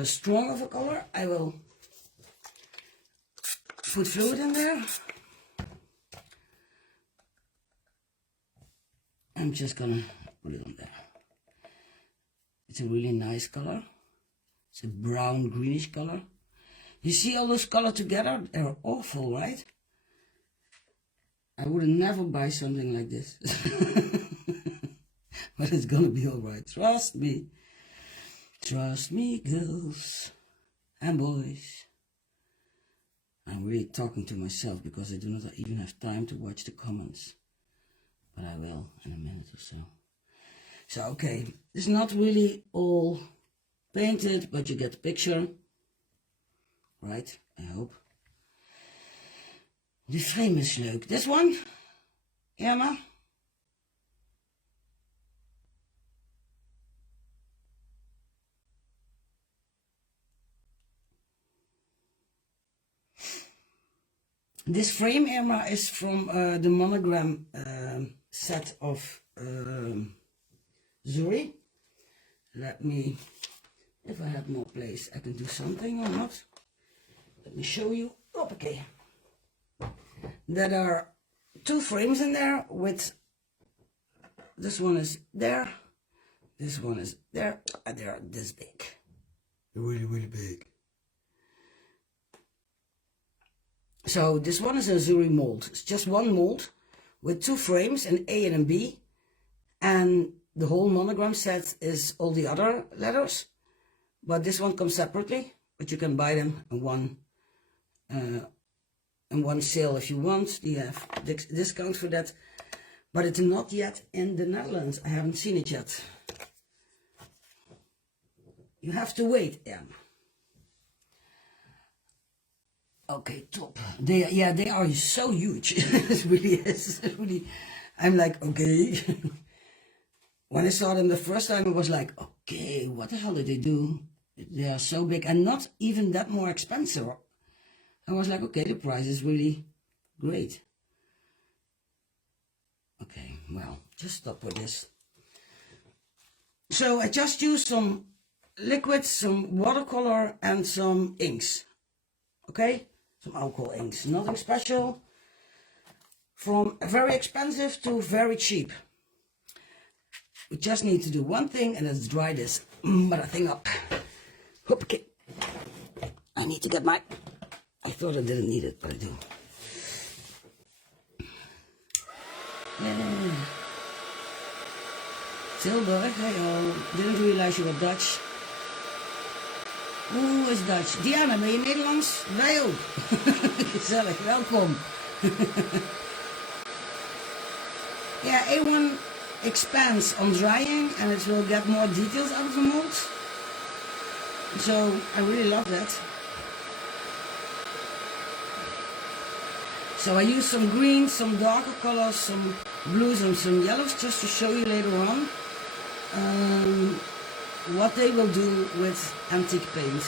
strong of a color, I will put fluid in there. I'm just gonna put it on there. It's a really nice color. It's a brown greenish color. You see all those colors together? They're awful, right? I would never buy something like this. But it's gonna be alright. Trust me. Trust me, girls and boys. I'm really talking to myself because I do not even have time to watch the comments. But I will in a minute or so. So, okay. It's not really all painted, but you get the picture. Right? I hope. The frame is leuk. This one? Irma? This frame area is from the monogram set of Zuri. Let me, if I have more place, I can do something or not. Let me show you. Oh, okay. There are 2 frames in there with, this one is there, this one is there, and they are this big. Really, really big. So this one is a Zuri mold. It's just one mold with 2 frames, an A and a B. And the whole monogram set is all the other letters. But this one comes separately, but you can buy them in one sale if you want. You have discount for that. But it's not yet in the Netherlands. I haven't seen it yet. You have to wait, yeah. Okay, top. They are so huge. It really is. It really, I'm like, okay. When I saw them the first time, it was like, okay, what the hell did they do? They are so big and not even that more expensive. I was like, okay, the price is really great. Okay, well, just stop with this. So I just used some liquids, some watercolor and some inks. Okay, some alcohol inks, nothing special. From very expensive to very cheap. We just need to do one thing, and that's dry this thing up. Okay. I need to get my, I thought I didn't need it, but I do. Yeah. Tilburg, hey all. Didn't realize you were Dutch. Hoe is Dutch? Diana, ben je Nederlands? Wij ook. Gezellig, welkom. Yeah, A1 expands on drying and it will get more details out of the mold. So I really love that. So I use some greens, some darker colors, some blues and some yellows just to show you later on what they will do with antique paint.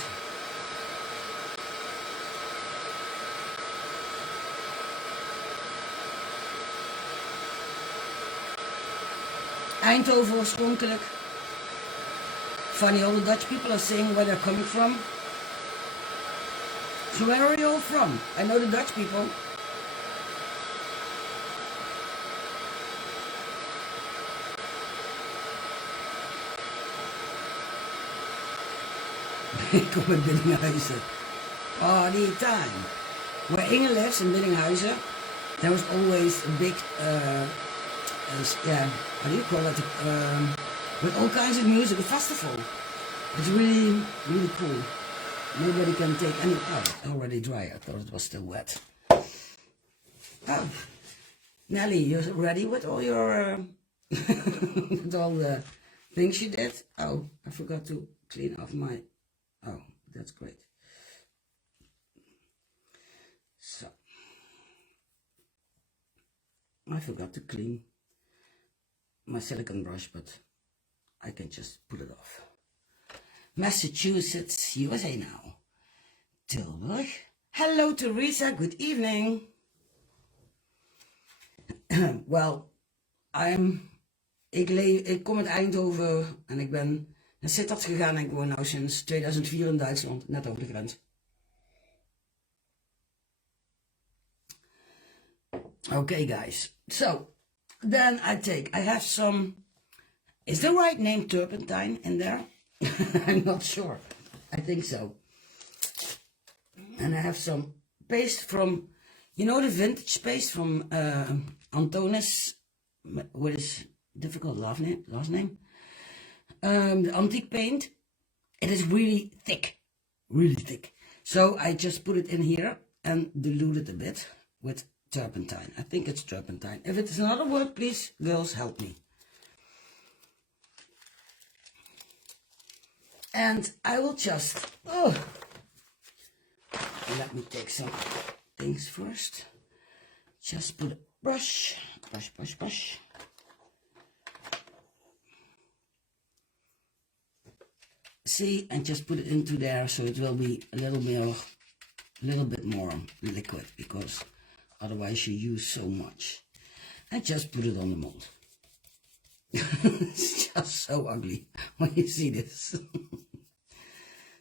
Eindhoven oorspronkelijk. Funny, all the Dutch people are saying where they're coming from. So where are you all from? I know the Dutch people. Ik kom uit Biddinghuizen. Party time. Where Inge lives in Biddinghuizen, there was always a big, yeah, how do you call it? With all kinds of music, a festival. It's really, really cool. Nobody can take any. Oh, it's already dry. I thought it was still wet. Oh, Nelly, you're ready with all your, with all the things you did? Oh, I forgot to clean off my. Oh, that's great. So, I forgot to clean my silicone brush, but I can just put it off. Massachusetts, USA now. Tilburg. Hello, Teresa. Good evening. Well, ik kom uit Eindhoven en ik ben naar Sittard gegaan en ik woon nu sinds 2004 in Duitsland, net over de grens. Okay, guys. So, then I have some, is the right name turpentine in there? I'm not sure. I think so. And I have some paste from, you know, the vintage paste from Antonis, what is difficult last name? The antique paint. It is really thick, really thick. So I just put it in here and dilute it a bit with turpentine. I think it's turpentine. If it is another word, please, girls, help me. And I will just, let me take some things first. Just put a brush. See, and just put it into there so it will be a little bit more liquid, because otherwise you use so much. And just put it on the mold. It's just so ugly when you see this.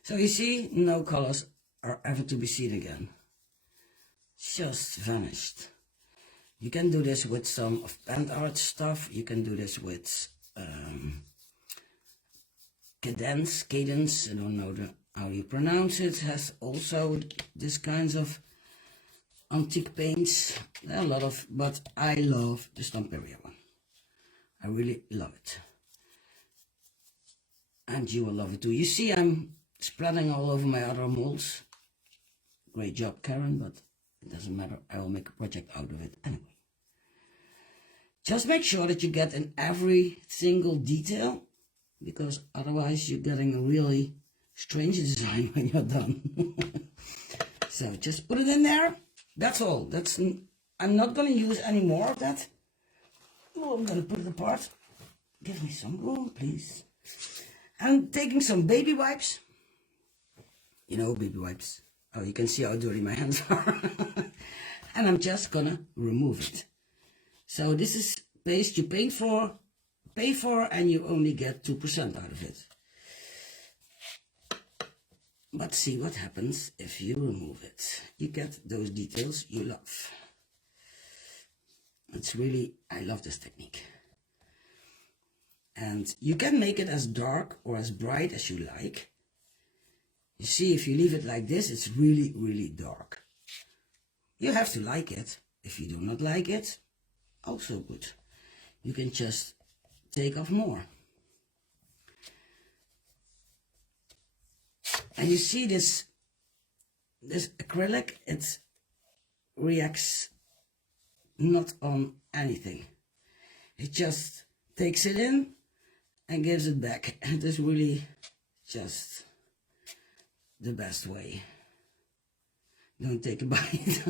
So you see, no colors are ever to be seen again. Just vanished. You can do this with some of band art stuff. You can do this with cadence, I don't know how you pronounce it, has also this kinds of antique paints. There are a lot of, but I love the Stamperia one. I really love it. And you will love it too. You see, I'm spreading all over my other molds. Great job, Karen, but it doesn't matter. I will make a project out of it anyway. Just make sure that you get in every single detail, because otherwise you're getting a really strange design when you're done. So just put it in there. That's all. I'm not going to use any more of that. Oh, I'm going to put it apart. Give me some room, please. I'm taking some baby wipes. You know, baby wipes. Oh, you can see how dirty my hands are. And I'm just going to remove it. So this is paste you pay for, and you only get 2% out of it. But see what happens if you remove it. You get those details you love. It's really, I love this technique. And you can make it as dark or as bright as you like. You see, if you leave it like this, it's really, really dark. You have to like it. If you do not like it, also good. You can just take off more. And you see this acrylic, it reacts not on anything. It just takes it in and gives it back. It is really just the best way. Don't take a bite.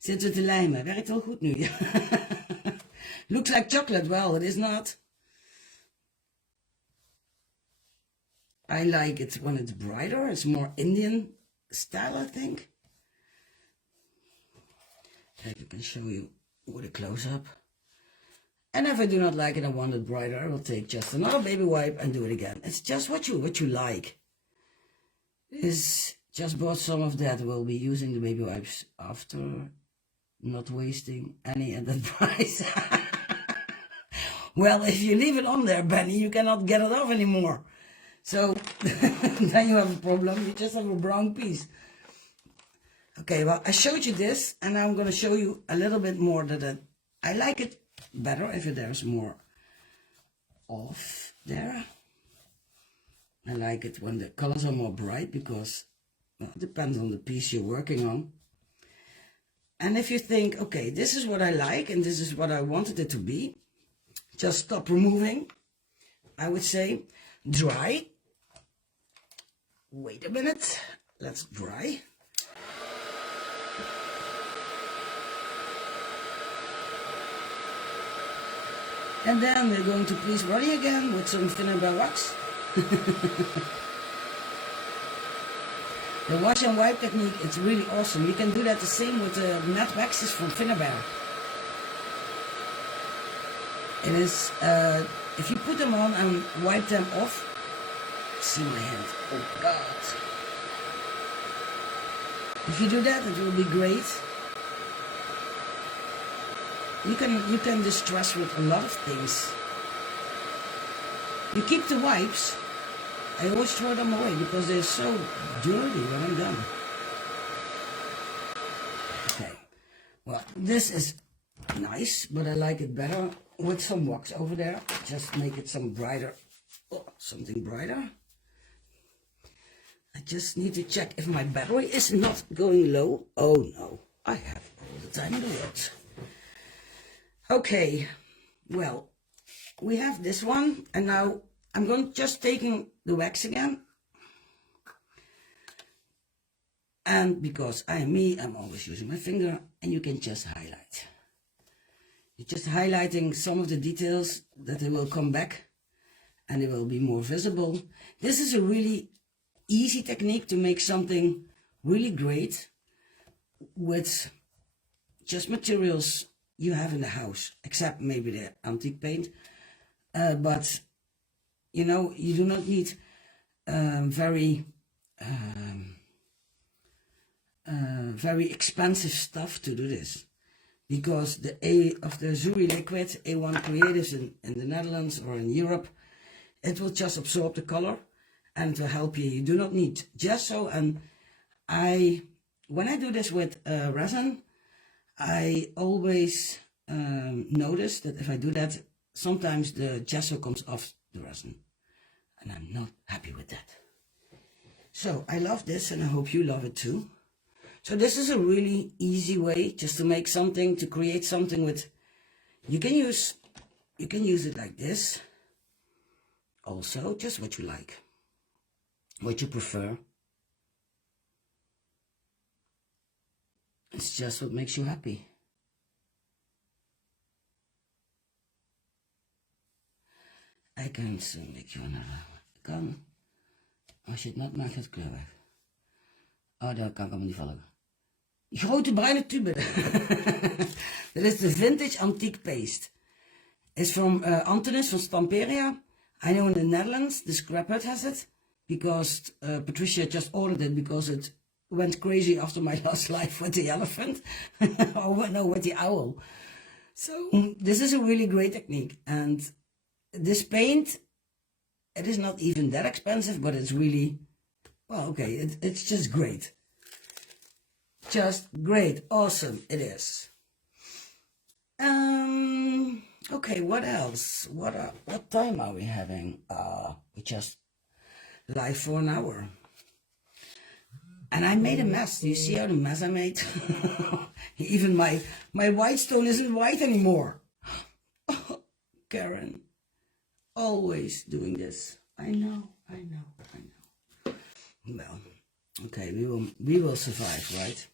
Zitten we te lijmen. Werkt wel goed nu. Looks like chocolate. Well, it is not. I like it when it's brighter. It's more Indian style, I think. If I can show you with a close-up. And if I do not like it, I want it brighter, I will take just another baby wipe and do it again. It's just what you like. Is just bought some of that. We'll be using the baby wipes after, not wasting any at that price. Well, if you leave it on there, Benny, you cannot get it off anymore. So then you have a problem. You just have a brown piece. Okay, well, I showed you this, and now I'm going to show you a little bit more that I like it better if there's more off there. I like it when the colors are more bright because, well, it depends on the piece you're working on. And if you think, okay, this is what I like and this is what I wanted it to be, just stop removing. I would say dry. Wait a minute, let's dry. And then we're going to please Ronnie again with some Finnabair wax. The wash and wipe technique, it's really awesome. You can do that the same with the matte waxes from Finnabair. It is, if you put them on and wipe them off, see my hand, oh God. If you do that, it will be great. You can distress with a lot of things. You keep the wipes. I always throw them away because they're so dirty when I'm done. Okay, well, this is nice, but I like it better with some wax over there. Just make it some brighter, something brighter. I just need to check if my battery is not going low. Oh no, I have all the time in the world. Okay, well, we have this one, and now I'm going just taking the wax again. And because I'm always using my finger, and you can just highlight. You're just highlighting some of the details that they will come back, and they will be more visible. This is a really easy technique to make something really great with just materials you have in the house, except maybe the antique paint. But you know, you do not need very expensive stuff to do this, because the Zuri liquid, A1Creatives in the Netherlands or in Europe, it will just absorb the color and it will help you. You do not need gesso. And when I do this with resin, I always notice that if I do that, sometimes the gesso comes off the resin, and I'm not happy with that. So I love this, and I hope you love it too. So this is a really easy way just to make something, to create something with, you can use it like this. Also, just what you like, what you prefer. It's just what makes you happy. I kan zo make you another. Kan. Als je het nat maakt, gaat kleur weg. Oh, daar kan ik allemaal niet vallen. Die grote bruine tube. Dat is de vintage antique paste. It's from Antonis from Stamperia. I know in the Netherlands the Scrap Hut has it, because Patricia just ordered it because it went crazy after my last life with the elephant. Oh no, with the owl. So this is a really great technique, and this paint, it is not even that expensive, but it's really, well, okay, it's just great. Just great, awesome it is. Okay, what else? What time are we having? We just live for an hour. And I made a mess. Do you see how the mess I made? Even my white stone isn't white anymore. Karen, always doing this. I know. Well, okay, we will survive, right?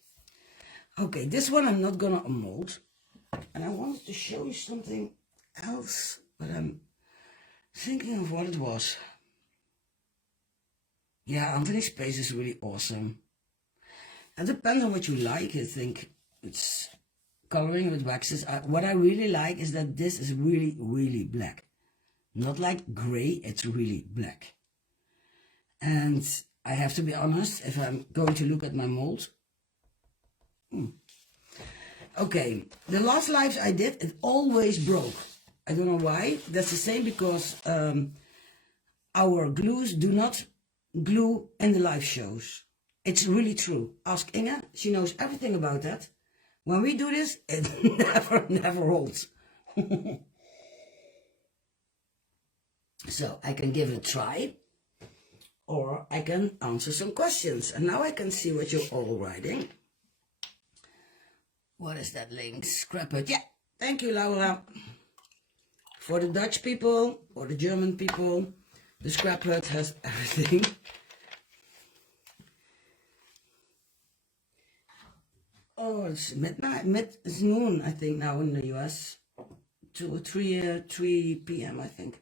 Okay, this one I'm not gonna mold. And I wanted to show you something else, but I'm thinking of what it was. Yeah, Anthony's space is really awesome. It depends on what you like. I think it's coloring with waxes. What I really like is that this is really, really black. Not like gray, it's really black. And I have to be honest, if I'm going to look at my mold. Okay, the last lives I did, it always broke. I don't know why. That's the same because our glues do not glue in the live shows. It's really true. Ask Inge, she knows everything about that. When we do this, it never holds. So I can give it a try, or I can answer some questions. And now I can see what you're all writing. What is that link? Scrap it. Yeah, thank you, Laura. For the Dutch people or the German people, the Scrap Hut has everything. Oh, it's midnight, it's noon, I think, now in the US. 2 or 3 p.m. I think.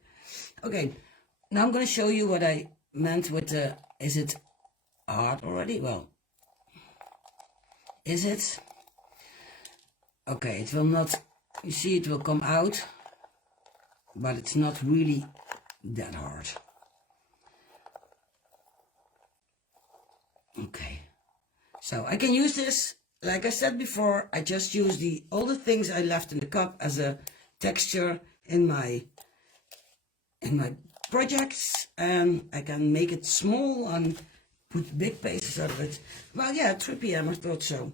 Okay, now I'm going to show you what I meant with the, is it hard already? Well, is it? Okay, it will not, you see it will come out, but it's not really that hard. Okay, so I can use this, like I said before, I just use all the things I left in the cup as a texture in my projects, and I can make it small and put big pieces out of it. Well, yeah, 3 p.m. I thought so.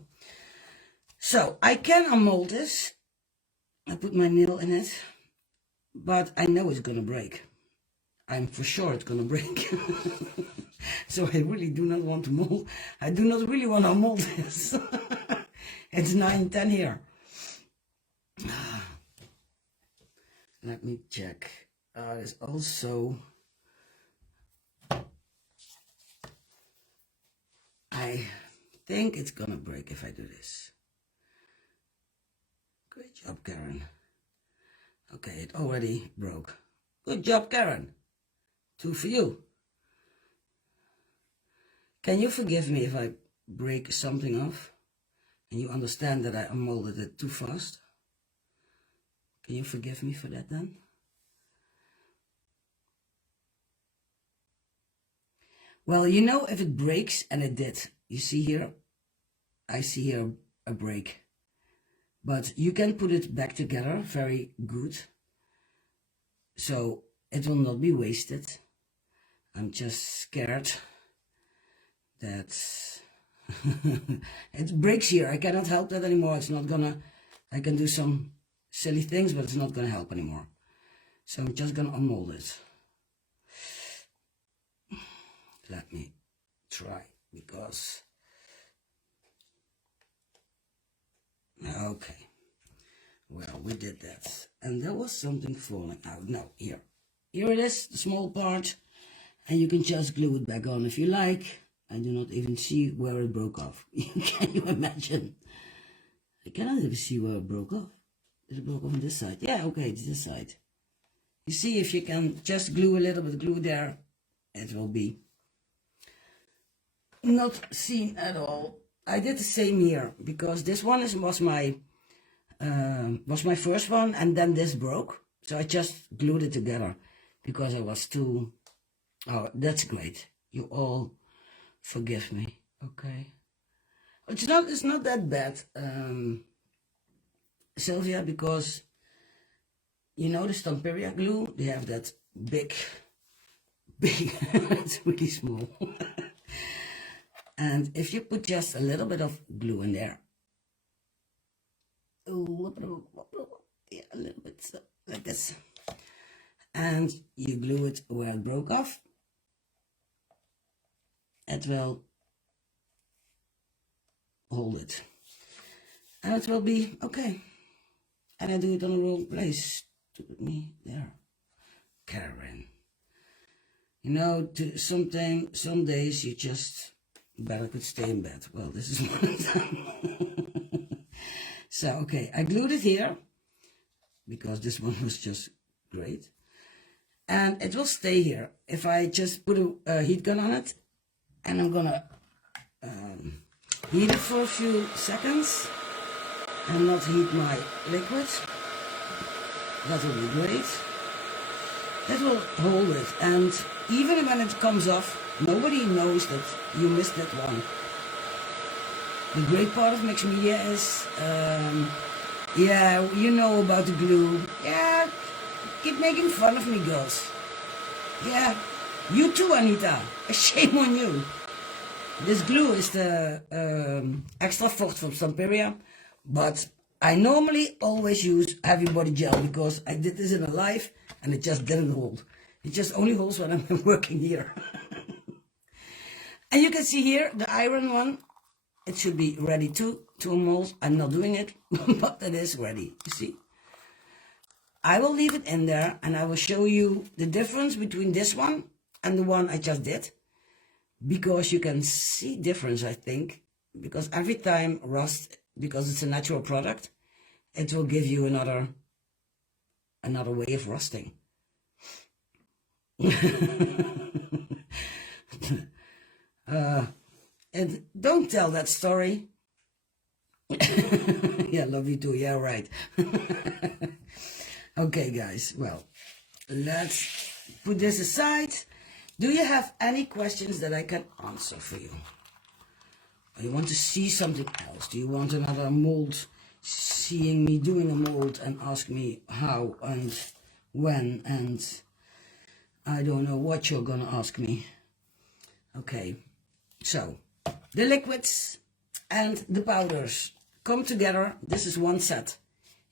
So I can unmold this. I put my nail in it, but I know it's gonna break. I'm for sure it's gonna break. So I really do not want to mold. I do not really want to mold this. It's 9:10 here. Let me check. There's also, I think it's gonna break if I do this. Great job, Karen. Okay, it already broke. Good job, Karen. 2 for you. Can you forgive me if I break something off? And you understand that I molded it too fast. Can you forgive me for that then? Well, you know, if it breaks, and it did, you see here, I see here a break. But you can put it back together very good. So it will not be wasted. I'm just scared that it breaks here. I cannot help that anymore. It's not gonna, I can do some silly things, but it's not gonna help anymore. So I'm just gonna unmold it. Let me try, because, okay, well, we did that. And there was something falling out. No, here it is, the small part. And you can just glue it back on if you like. I do not even see where it broke off. Can you imagine? I cannot even see where it broke off. It broke off on this side. Yeah, okay, it's this side. You see, if you can just glue a little bit glue there, it will be not seen at all. I did the same here, because this one was my first one, and then this broke. So I just glued it together because I was too... Oh, that's great. You all forgive me, okay? It's not that bad, Sylvia, because you know the Stamperia glue, they have that big, it's really small. And if you put just a little bit of glue in there, yeah, a little bit like this, and you glue it where it broke off, it will hold it, and it will be okay. And I do it on the wrong place. Stupid me, there, Karen. You know, some days you just better could stay in bed. Well, this is one of them. So, okay, I glued it here because this one was just great. And it will stay here if I just put a heat gun on it, and I'm gonna heat it for a few seconds and not heat my liquid. That will be great. That will hold it, and even when it comes off, nobody knows that you missed that one. The great part of mixed media is, yeah, you know about the glue. Yeah, keep making fun of me, girls. Yeah, you too, Anita. Shame on you. This glue is the extra fort from Stamperia, but I normally always use heavy body gel because I did this in a live and it just didn't hold. It just only holds when I'm working here. And you can see here the iron one. It should be ready to mold. I'm not doing it, but it is ready. You see, I will leave it in there and I will show you the difference between this one and the one I just did, because you can see difference, I think, because every time rust, because it's a natural product, it will give you another way of rusting. And don't tell that story. Yeah, love you too. Yeah, right. Okay, guys. Well, let's put this aside. Do you have any questions that I can answer for you? Or you want to see something else? Do you want another mold? Seeing me doing a mold and ask me how and when, and I don't know what you're gonna ask me. Okay, so the liquids and the powders come together. This is one set.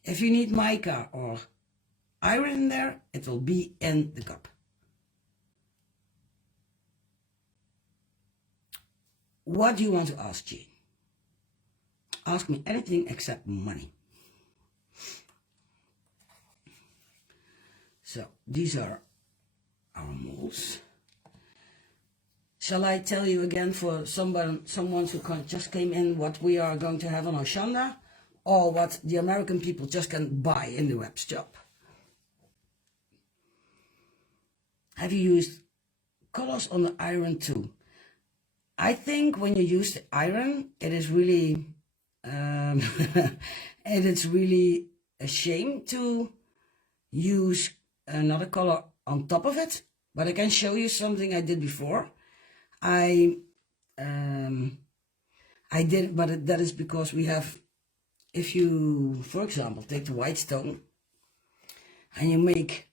If you need mica or iron in there, it will be in the cup. What do you want to ask, Jean? Ask me anything except money. So these are our molds. Shall I tell you again for someone who just came in what we are going to have on our shanda, or what the American people just can buy in the web shop? Have you used colors on the iron too? I think when you use the iron, it is really and it's really a shame to use another color on top of it, but I can show you something I did before. I did, but that is because we have, if you, for example, take the white stone and you make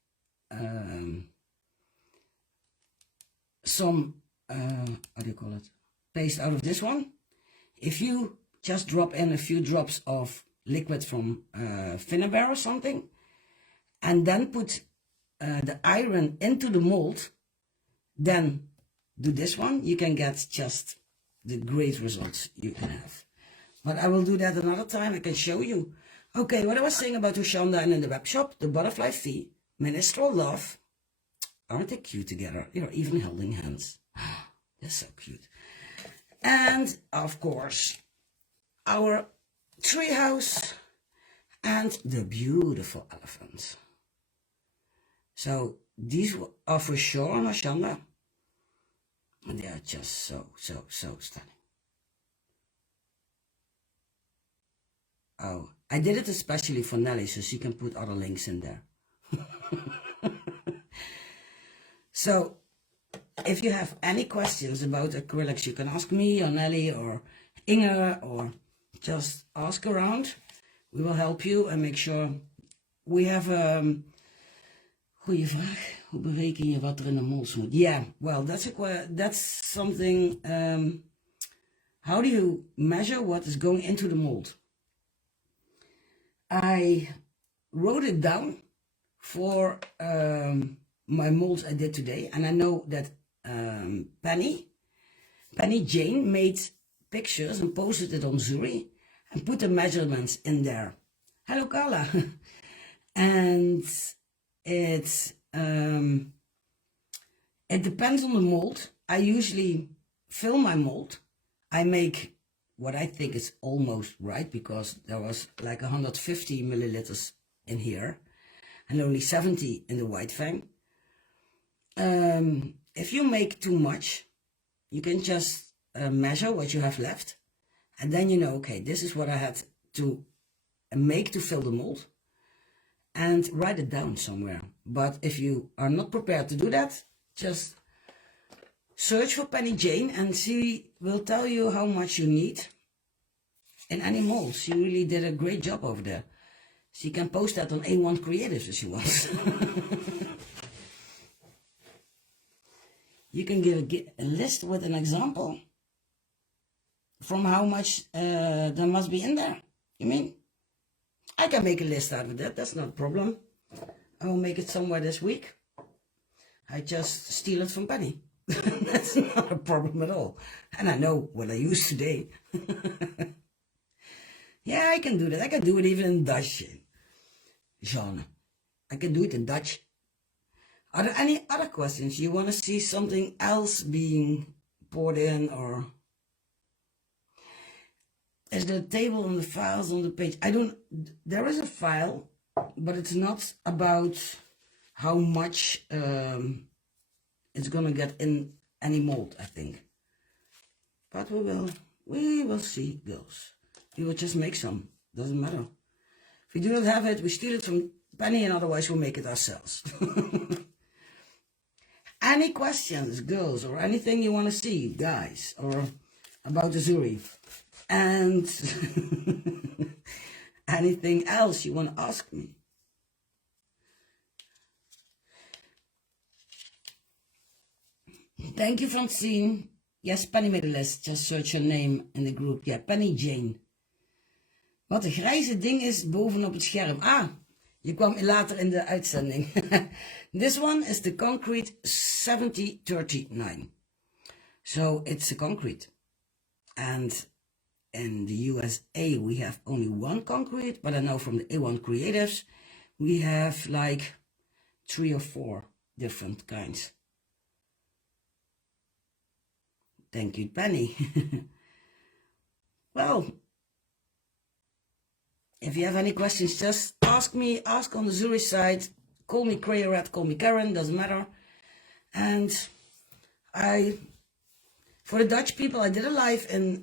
some, how do you call it, paste out of this one. If you just drop in a few drops of liquid from vinegar or something, and then put the iron into the mold, then do this one, you can get just the great results you can have. But I will do that another time. I can show you. Okay, what I was saying about Hoshanda and in the web shop, the butterfly fee, Ministral Love. Aren't they cute together? They're even holding hands. They're so cute. And of course, our treehouse and the beautiful elephants. So these are for sure on Hoshanda. And they are just so stunning. Oh, I did it especially for Nelly, so she can put other links in there. So, if you have any questions about acrylics, you can ask me or Nelly or Inge, or just ask around. We will help you and make sure we have goeie vraag. Hoe bereken je wat er in de molds moet? Yeah, well, that's something. How do you measure what is going into the mold? I wrote it down for my molds I did today, and I know that Penny Jane made pictures and posted it on Zuri and put the measurements in there. Hello, Carla. And it depends on the mold. I usually fill my mold. I make what I think is almost right, because there was like 150 milliliters in here and only 70 in the white fang. If you make too much, you can just measure what you have left, and then you know, okay, this is what I had to make to fill the mold, and write it down somewhere. But if you are not prepared to do that, just search for Penny Jane and she will tell you how much you need in any mold. She really did a great job over there. She can post that on A1Creatives if she wants. You can give a list with an example from how much there must be in there. You mean? I can make a list out of that. That's not a problem. I will make it somewhere this week. I just steal it from Penny. That's not a problem at all. And I know what I use today. Yeah, I can do that. I can do it even in Dutch. Jean. I can do it in Dutch. Are there any other questions? You want to see something else being poured in, or is the table on the files on the page? There is a file, but it's not about how much it's gonna get in any mold, I think. But we will see, girls. We will just make some, doesn't matter. If we do not have it, we steal it from Penny, and otherwise we'll make it ourselves. Any questions, girls, or anything you want to see, guys, or about the Zuri? And anything else you want to ask me? Thank you, Francine. Yes, Penny made a list. Just search her name in the group. Yeah, Penny Jane. Wat een grijze ding is bovenop het scherm. Ah, je kwam later in de uitzending. This one is the concrete 7039. So it's a concrete. And in the USA we have only one concrete, but I know from the A1Creatives we have like 3 or 4 different kinds. Thank you, Penny. Well, if you have any questions, just ask me, ask on the Zuri side, call me Crea Red, call me Karen, doesn't matter. And for the Dutch people, I did a live in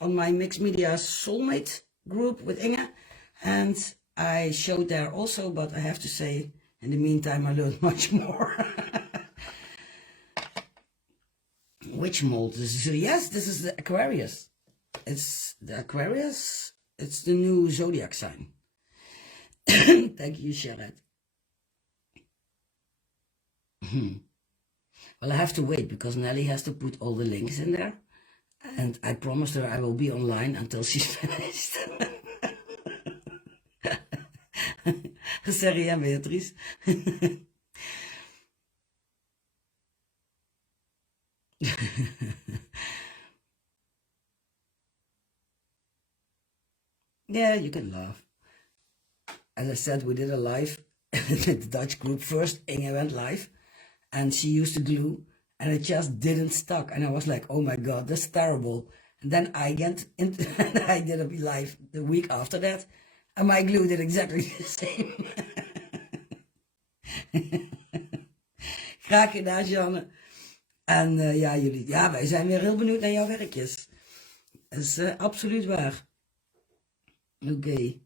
on my Mixed Media Soulmate group with Inge, and I showed there also, but I have to say, in the meantime, I learned much more. Which mold? This is, yes, this is the Aquarius. It's the Aquarius. It's the new zodiac sign. Thank you, Sharon. Well, I have to wait because Nelly has to put all the links in there. And I promised her I will be online until she's finished. Sorry, Beatrice. Yeah, you can laugh. As I said, we did a live in the Dutch group. First, Inge went live, and she used the glue, and it just didn't stuck. And I was like, oh my God, that's terrible. And then I get into, and I did a live the week after that, and my glue did exactly the same. Graag gedaan, Janne. En ja, jullie, ja, wij zijn weer heel benieuwd naar jouw werkjes. Dat is absoluut waar. Oké.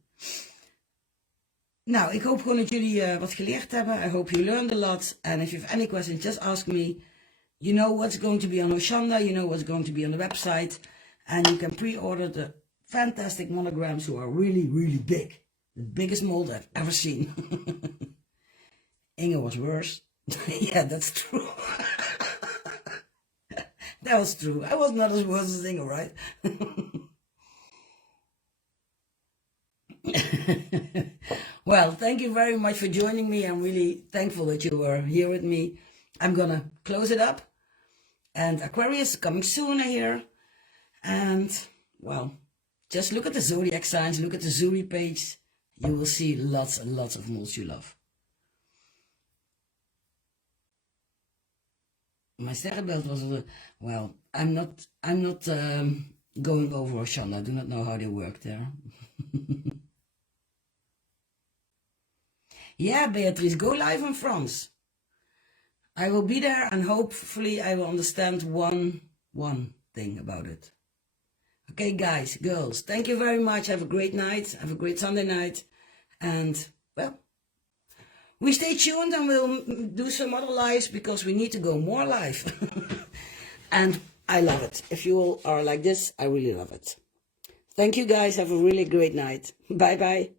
Nou, ik hoop gewoon dat jullie wat geleerd hebben. I hope you learned a lot. And if you have any questions, just ask me. You know what's going to be on Oshanda. You know what's going to be on the website. And you can pre-order the fantastic monograms who are really, really big. The biggest mold I've ever seen. Inge was worse. Yeah, that's true. That was true. I was not as worse as Inge, right? Well, thank you very much for joining me. I'm really thankful that you were here with me. I'm gonna close it up. And Aquarius coming soon here. And, well, just look at the zodiac signs, look at the Zuri page. You will see lots and lots of molds you love. My sterrenbeeld was, well, I'm not going over Oshanda. I do not know how they work there. Yeah, Beatrice, go live in France. I will be there and hopefully I will understand one thing about it. Okay, guys, girls, thank you very much. Have a great night. Have a great Sunday night. And, well, we stay tuned and we'll do some other lives because we need to go more live. And I love it. If you all are like this, I really love it. Thank you, guys. Have a really great night. Bye-bye.